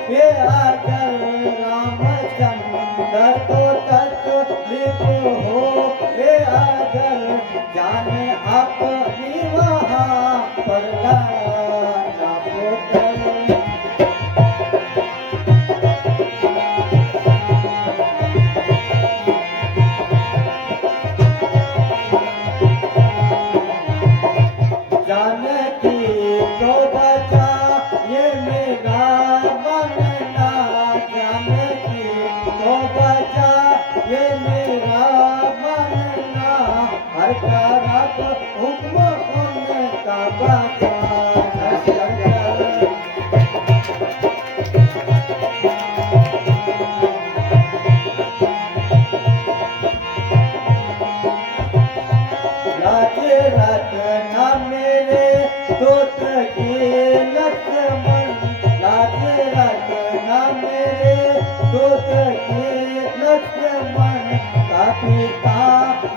ये अगर, रामचंद्र को तकलीफ हो ये अगर, जाने अपनी वहाँ पर लड़ाना होकर। जानकी को बचा ये मेरा बनना, जानकी को बचा ये मेरा बनना, हर तरफ हुक्म उनका बचाना। लाज रखना मेरे दोस्त की लक्ष्मण, लाज रखना मेरे दूत की लक्ष्मण का पिता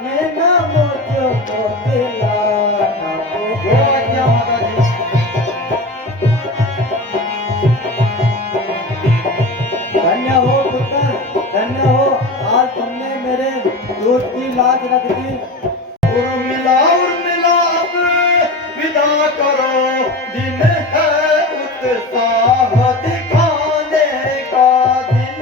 ने न मुझको दिलाना जो आज्ञा माता जी। धन्य हो पुत्र, धन्य हो, आज तुमने मेरे दूध की लाज रख दी। उर्मिला उर्मिला अब विदा करो, दिन है उत्साह दिखाने का दिन।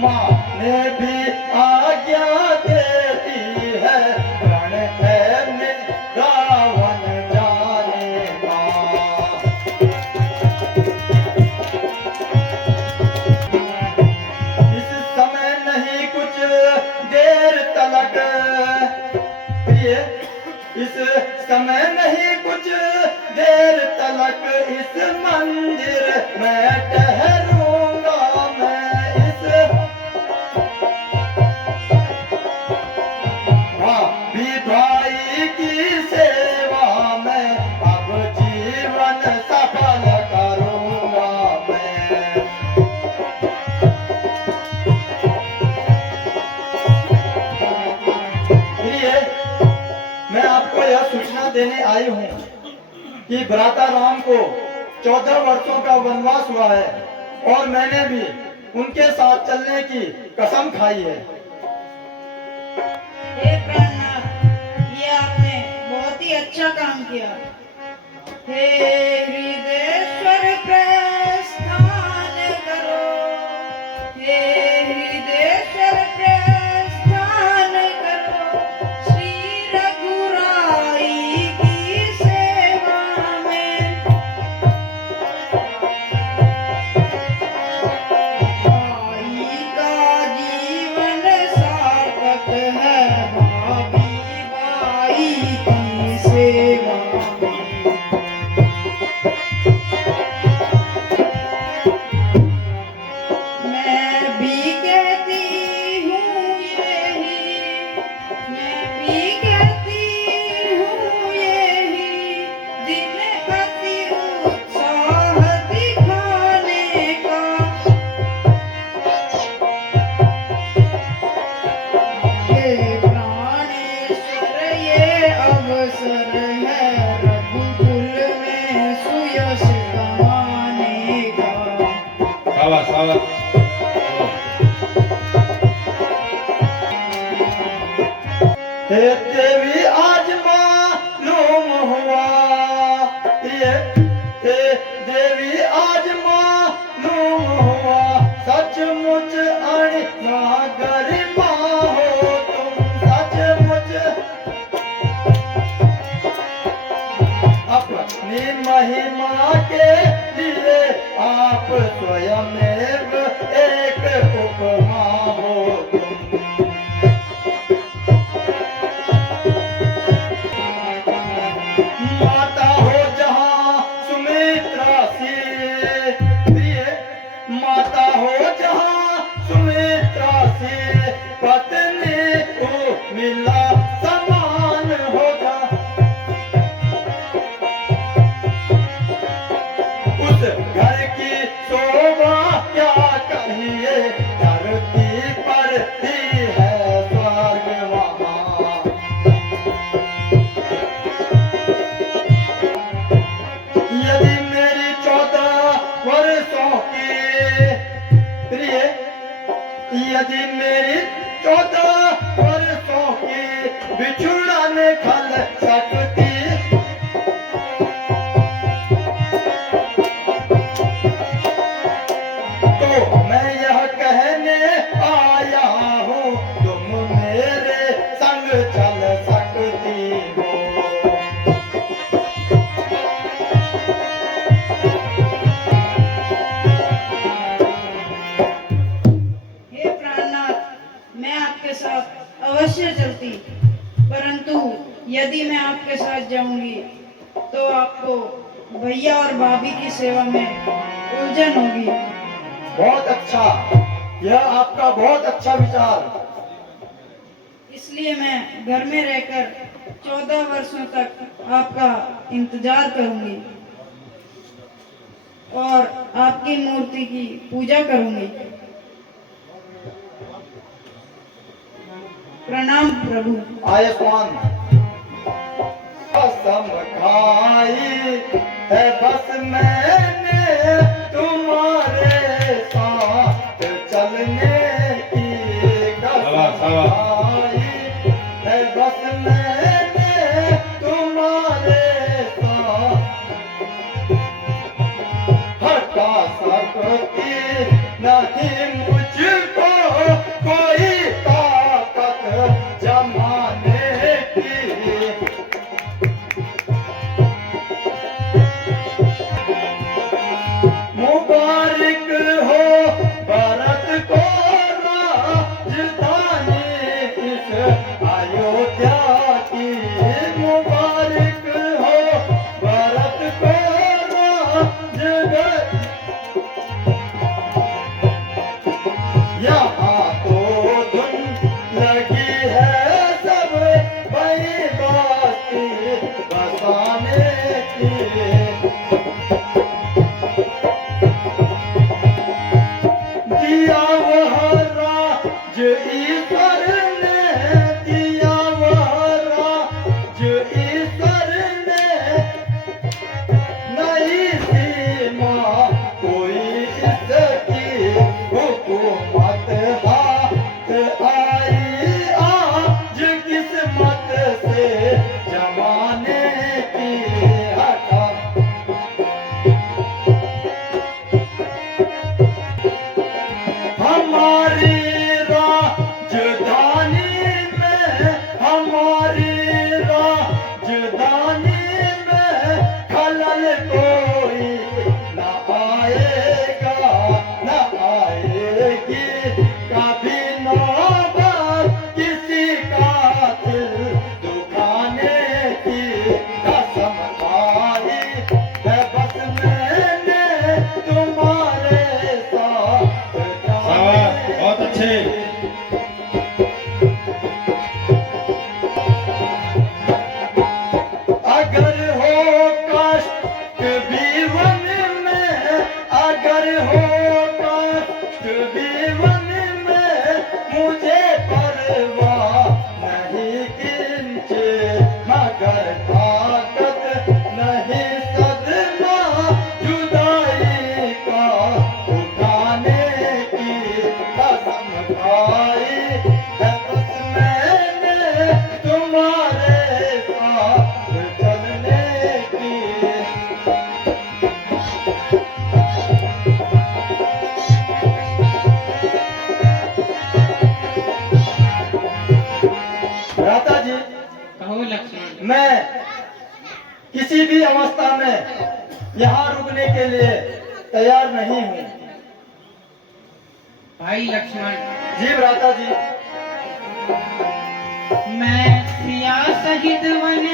माँ ने भी आज्ञा देती है, प्रण है मेरा वन जाने का। इस समय नहीं कुछ देर तलक, प्रिय, इस समय नहीं कुछ देर तलक इस मंदिर में ठहरूंगा मैं। इस भाभी भाई की सेवा में अब जीवन सफल करूंगा मैं। इसलिए मैं आपको यह सूचना देने आई हूँ कि भ्राता राम को 14 वर्षों का वनवास हुआ है और मैंने भी उनके साथ चलने की कसम खाई है। हे प्राणनाथ, ये आपने बहुत ही अच्छा काम किया। हे हृदयेश्वर प्रस्थान करो, हे हृदयेश्वर प्रस्थान करो, श्री रघुराई की सेवा में। भाई का जीवन सार्थक है, भाभी भाई की सेवा में। मैं भी कहती हूँ यही, मैं भी कहती हूँ यही, दिन अति उत्साह दिखाने का। हे प्राणेश्वर, ये अवसर है रघुकुल में सुयश कमाने का। शाबाश शाबाश। हे देवी आज मालूम हुआ, ये हे देवी आज मालूम हुआ, सचमुच अणिमा गरिमा हो तुम, सचमुच अपनी महिमा के लिए आप स्वयं एक उपमा हो तुम। माता हो जहाँ सुमित्रा सी, प्रिय, माता हो जहाँ सुमित्रा सी, पत्नी को मिला समान होगा। उस घर की शोभा क्या कहिए, धरती पर ही है स्वर्ग वहाँ। यदि मेरी 14 वर्षों की, प्रिय, यदि मेरी 14 वर्षों की बिछुड़ा में खल सकती, तो मैं यह कहने आया हूँ तुम मेरे संग चल सकती हो। हे प्राणनाथ, मैं आपके साथ अवश्य चलती, परंतु यदि मैं आपके साथ जाऊंगी तो आपको भैया और भाभी की सेवा में उलझन होगी। बहुत अच्छा, यह आपका बहुत अच्छा विचार। इसलिए मैं घर में रहकर 14 वर्षों तक आपका इंतजार करूंगी। और आपकी मूर्ति की पूजा करूंगी। प्रणाम प्रभु। आयुष्मान कसम खाई है बस मैंने तुम्हारे साथ चलने की, कसम खाई है बस मैंने तुम्हारे साथ, हटा सकती नहीं मुझको कोई ताकत जमाने की। मुबारक हो भारत को राजधानी इस अयोध्या की, मुबारक हो भारत को राजधानी, यहाँ तो धुन लगी है सब बड़ी बाती बसाने की। दिया वह राज ईश्वर ने, दिया वह राज ईश्वर ने, नई सीमा कोई इसकी हुकूमत हाथ आई आज किस्मत से जमाने की। हटा हमारी राजधानी में, हमारी राजधानी में खलल कोई न आएगा, न आएगी कभी नौबत किसी का दिल दुखाने की। कसम खाई है बस मैंने तुम्हारे साथ बहुत अच्छे। अगर हो कष्ट भी वन में, अगर हो कष्ट भी वन में, मुझे परवाह नहीं किंचे, मगर ताकत नहीं सदमा जुदाई का उठाने की। कसम खाई है बस मैंने तुम्हारे साथ चलने की। भ्राता जी, कहो लक्ष्मण। मैं किसी भी अवस्था में यहाँ रुकने के लिए तैयार नहीं हूँ। भाई लक्ष्मण, जी भ्राता जी। मैं सिया सहित वन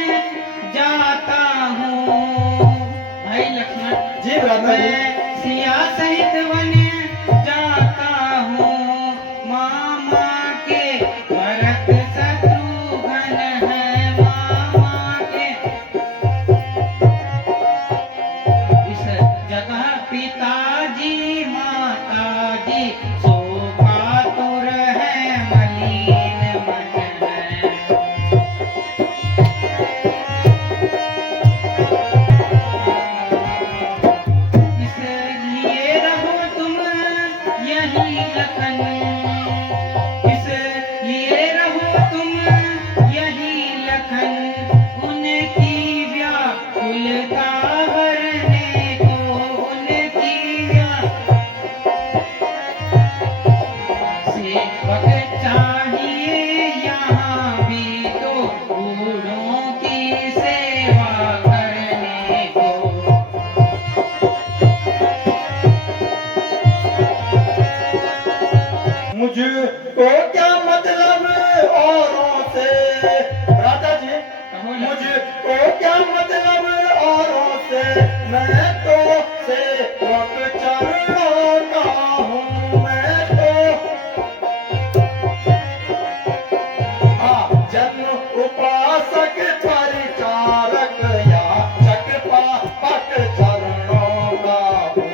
जाता हूँ। भाई लक्ष्मण, जी भ्राता जी। मैं सिया सहित वन जाता हूँ। मामा के भरत शत्रुघ्न है, मामा के इस जगह पिताजी माताजी शोकातुर है, मलिन मन है। इसलिए रहो तुम यही लखन, इसलिए रहो तुम यही लखन, उनकी व्याकुलता भरने को, उनकी सेवक चाहिए यहाँ भी तो, बूढ़ों की सेवा करने को। मुझको क्या मतलब औरों से, भ्राता जी, कहो लक्ष्मण। मुझको क्या मतलब औरों से, मैं तो सेवक चरणों का हूँ। मैं तो जन्म उपासक परिचारक या चक पापक चरणों का हूँ।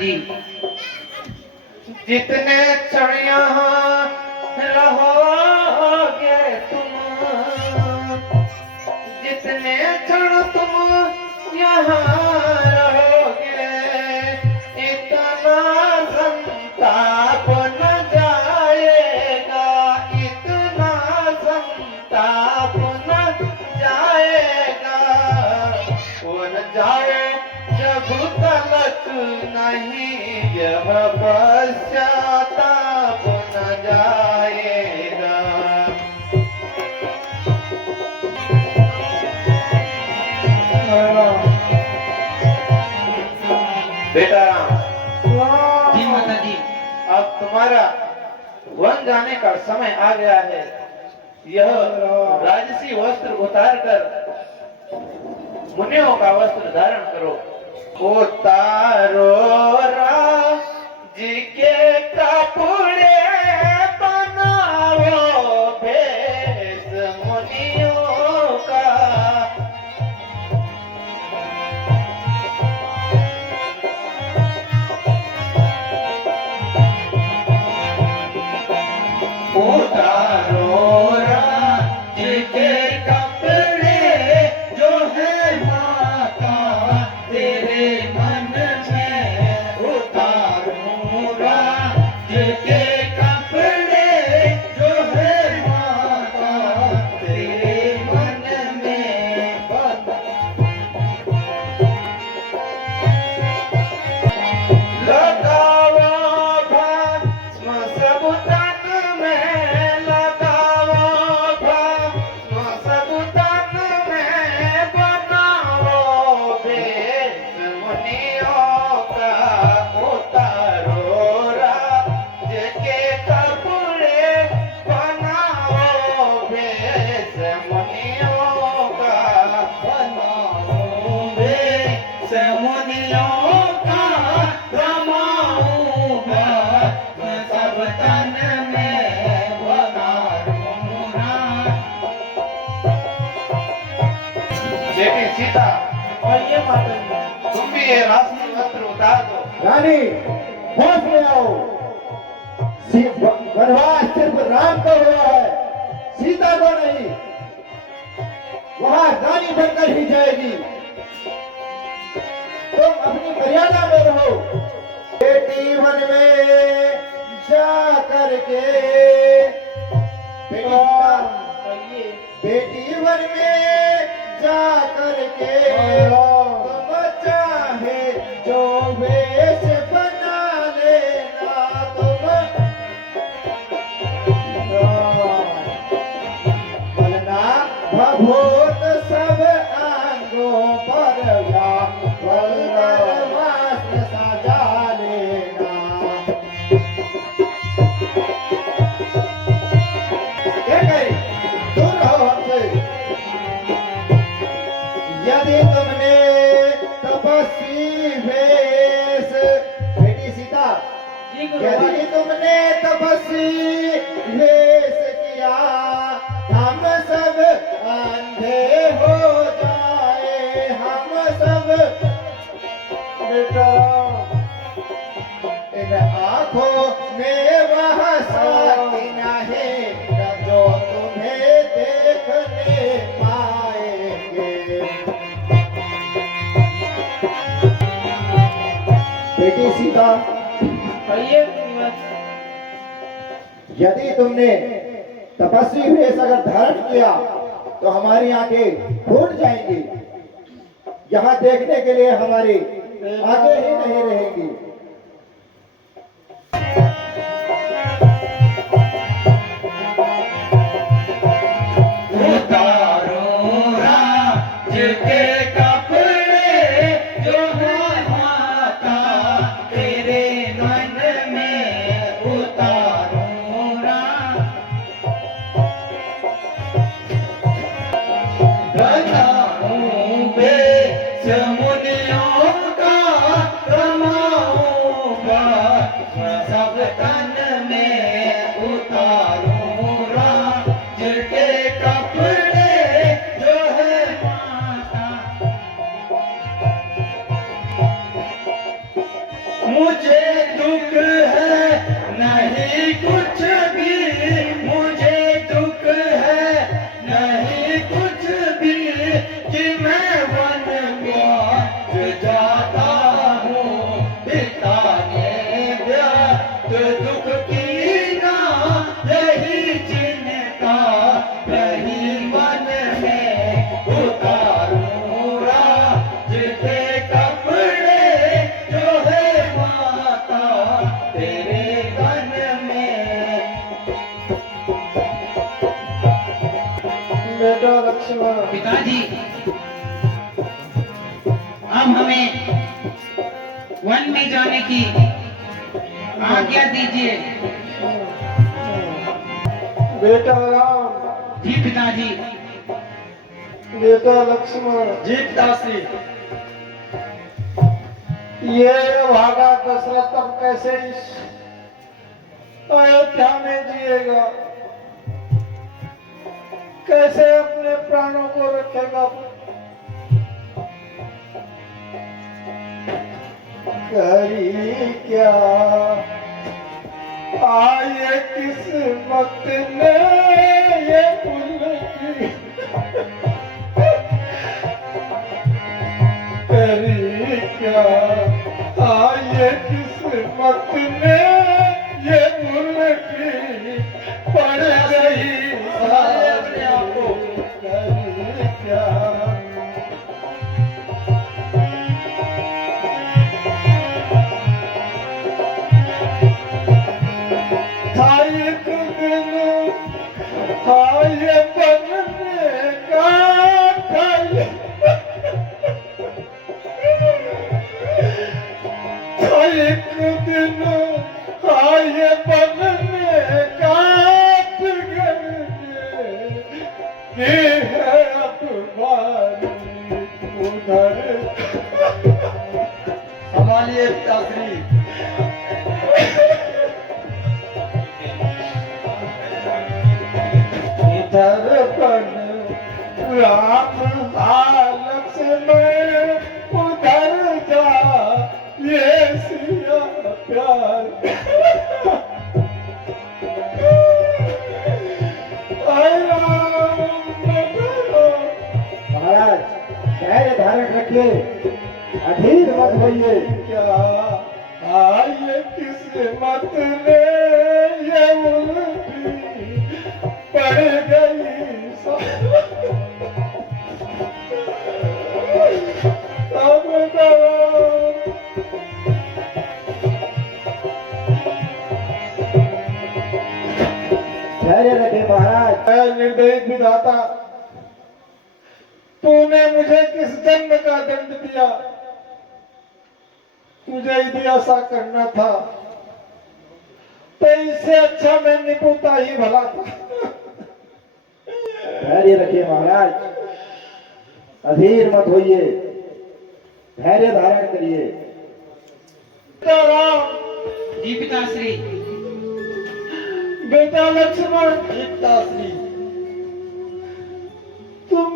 दी। जितने क्षण यहाँ रहोगे तुम, जितने क्षण तुम यहाँ रहोगे, इतना संताप न जाएगा, इतना संताप न जाएगा। वो न जाए जब तलक नहीं यह पश्चाताप न जाएगा। बेटा जी माता जी। अब तुम्हारा वन जाने का समय आ गया है। यह राजसी वस्त्र उतार कर मुनियों का वस्त्र धारण करो। उतारो राज के कपड़े, बनाओ भेष मुनियों का। उतारो राज के कपड़े, जो है माता तेरे मन में। उतारो राज के कपड़े, जो है माता तेरे मन में। लगाओ भस्म सब तन में, लगाओ भस्म सब तन में, बनाओ भेष मुनियों का। उतारो राज के कपड़े, बनाओ भेष मुनियों का। बनाओ भेष मुनियों का, रमाऊंगा मैं सब तन में, बनाऊंगा। बेटी सीता और ये माता जी, तुम भी ये राष्ट्रीय वस्त्र उतार दो। रानी होश में आओ। वनवास सिर्फ राम को हुआ है, सीता को नहीं। वहां रानी बनकर ही जाएगी। तुम अपनी मर्यादा में रहो। बेटी वन में जा करके, बेटी सीता, बेटी वन में जा करके, तुम चाहे जो वेश बना लेना। तुम बोलना भभूत सब आंगों पर जा, वल्लभ वस्त्र सजा लेना। क्या कही? दूर रहो हमसे। यदि तुमने तपस्वी वेश, बेटी सीता, जी यदि तुमने तपस्वी वेश किया, हम सब अंधे हो जाए, हम सब। बेटा इन आंखों में वह शक्ति नहीं, जो तुम्हें देखने पाएंगे। बेटी सीता, कहिए। यदि तुमने तपस्वी वेश अगर धारण किया, तो हमारी आंखें फूट जाएंगी। यहाँ देखने के लिए हमारी आंखें ही नहीं रहेंगी। उतारो राज के कपड़े, जो है माता तेरे मन में। उतारो राज, बनाऊं भेष मुनियों का, रमाऊं पिताजी, अब हमें वन में जाने की आज्ञा दीजिए। बेटा राम, जी पिताजी। बेटा लक्ष्मण, जी पिताश्री। ये भागा दशरथ अब कैसे इस अयोध्या में जिएगा, कैसे अपने प्राणों को रखेगा। करी क्या आए किस्मत ने ये उलटी, करी क्या आए किस्मत ने ये उलटी, पड़ गई सारे अपने आप को। करी क्या था एक दिन, था ये बनने का, था ये एक दिन, था ये बनने का, ये है अब बारी उधर। संभालिए पिताश्री। दर्पण राम हालत में उधर जा, ये सिया प्यार। महाराज धैर्य धारण रखिए, अधीर मत होइए। क्या आए किस्मत ने ये उल्टी, पड़ गई अब धैर्य रखे महाराज। निर्दयी विधाता, तूने मुझे किस जन्म का दंड दिया? तुझे यदि ऐसा करना था तो इससे अच्छा मैं निपुता ही भला था। धैर्य रखिए महाराज, अधीर मत होइए, धैर्य धारण करिए। बेटा राम, जी पिताश्री। बेटा लक्ष्मण, पिताश्री। तुम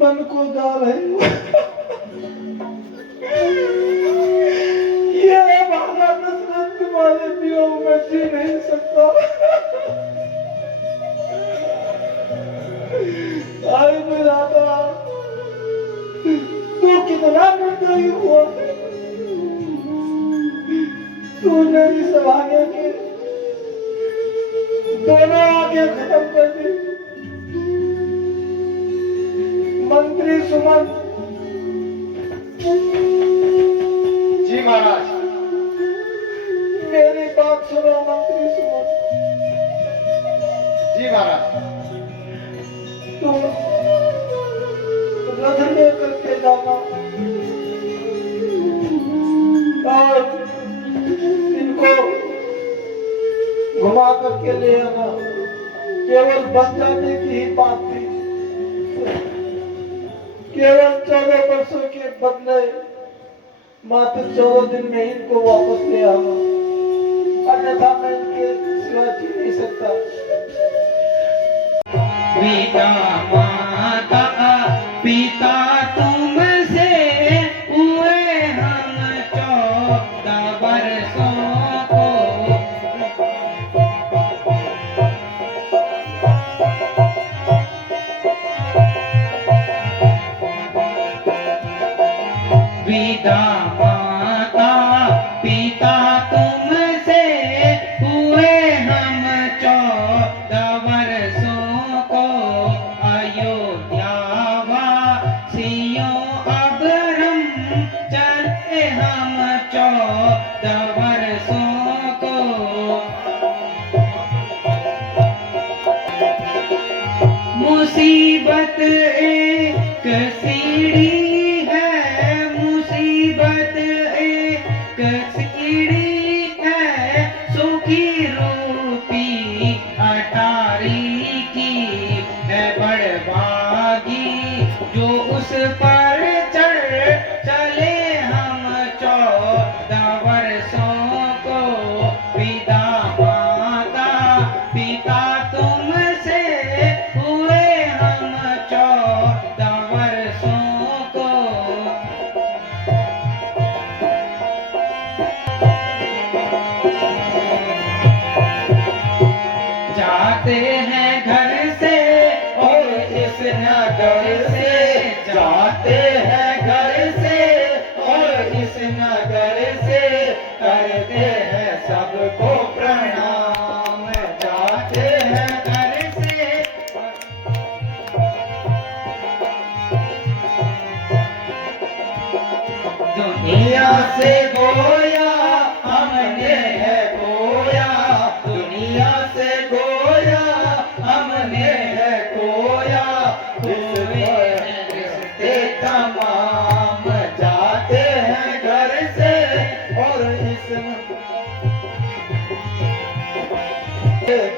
वन को जा रहे हो। ये भागा दशरथ तुम्हारे वियोग में जी नहीं सकता। आई विधाता, तू कितना निर्दयी हुआ। तूने इस भागे के दोनों आगे खत्म कर दी। मंत्री सुमन, जी महाराज। मेरी बात सुनो मंत्री सुमन। जी महाराज। तुम रथ में करके जाना और इनको घुमा करके ले आना। केवल बच जाने की ही बात थी। केवल 14 वर्षों के बदले मात्र 14 दिन में इनको वापस ले आना, अन्यथा मैं इनके सिवा जी नहीं सकता। पिता माता पिता तुमसे हुए हम 14 वर्षों को। पिता माता पिता तुमसे हुए हम 14 वर्षों को। मुसीबत एक सीढ़ी है, मुसीबत एक सीढ़ी है, सुखी रूपी अटारी की है बड़भागी, जो उस पर चढ़ चले हम 14 वर्षों को विदा माता पिता तुमसे हुए हम 14 वर्षों को। जाते हैं घर से और इस नगर से, जाते हैं घर से और इस नगर से, करते हैं सबको प्रणाम। जाते हैं घर से दुनिया से गोया हमने है गोया, दुनिया से गोया हमने है गोया, हुए हैं रिश्ते तमाम। जाते हैं घर से और इस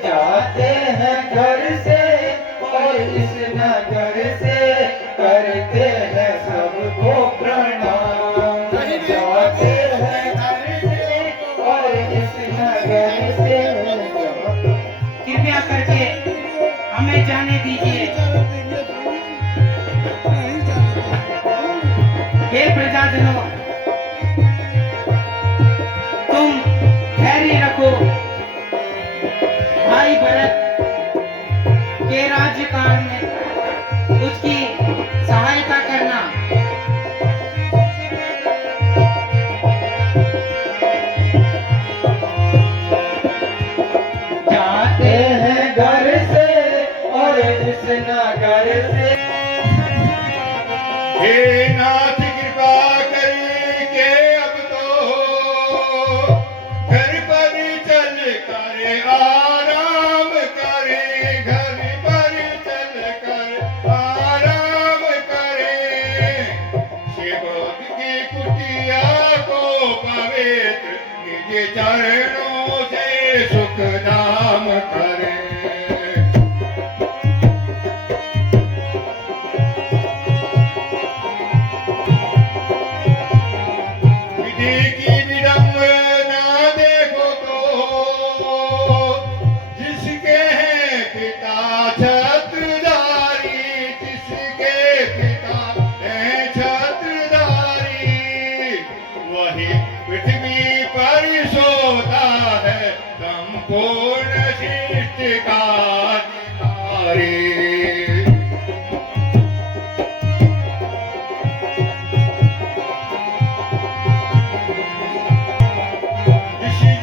जाते हैं घर से और इस नगर से, करते हैं सबको प्रणाम। जाते हैं घर से और इस नगर से, कृपया करके हमें जाने दीजिए। हे प्रजाजनों, तुम धैर्य रखो। भाई भरत के राज्यकाल में उसकी सहायता करना। जाते हैं घर से और इस नगर से। हे नाथ कृपा करके अब तो घर पर चल कर आराम करे, घर पर चल कर आराम करे। शिव की कुटिया को पवित्र निज चरणों से सुख नाम करे। विधि की विडंबना देखो तो, जिसके हैं पिता छत्रधारी, जिसके पिता हैं छत्रधारी, वही पृथ्वी पर सोता है संपूर्ण सृष्टि का अधिकारी।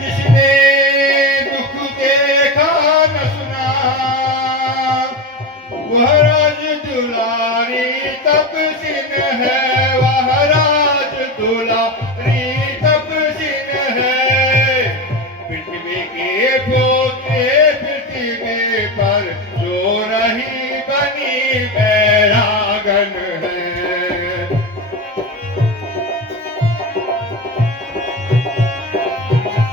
जिसने दुख देखा न सुना, वह राज दुलारी तपसिन है, वह राज दुलारी तपसिन है। पृथ्वी के पोते पृथ्वी पर जो रही बनी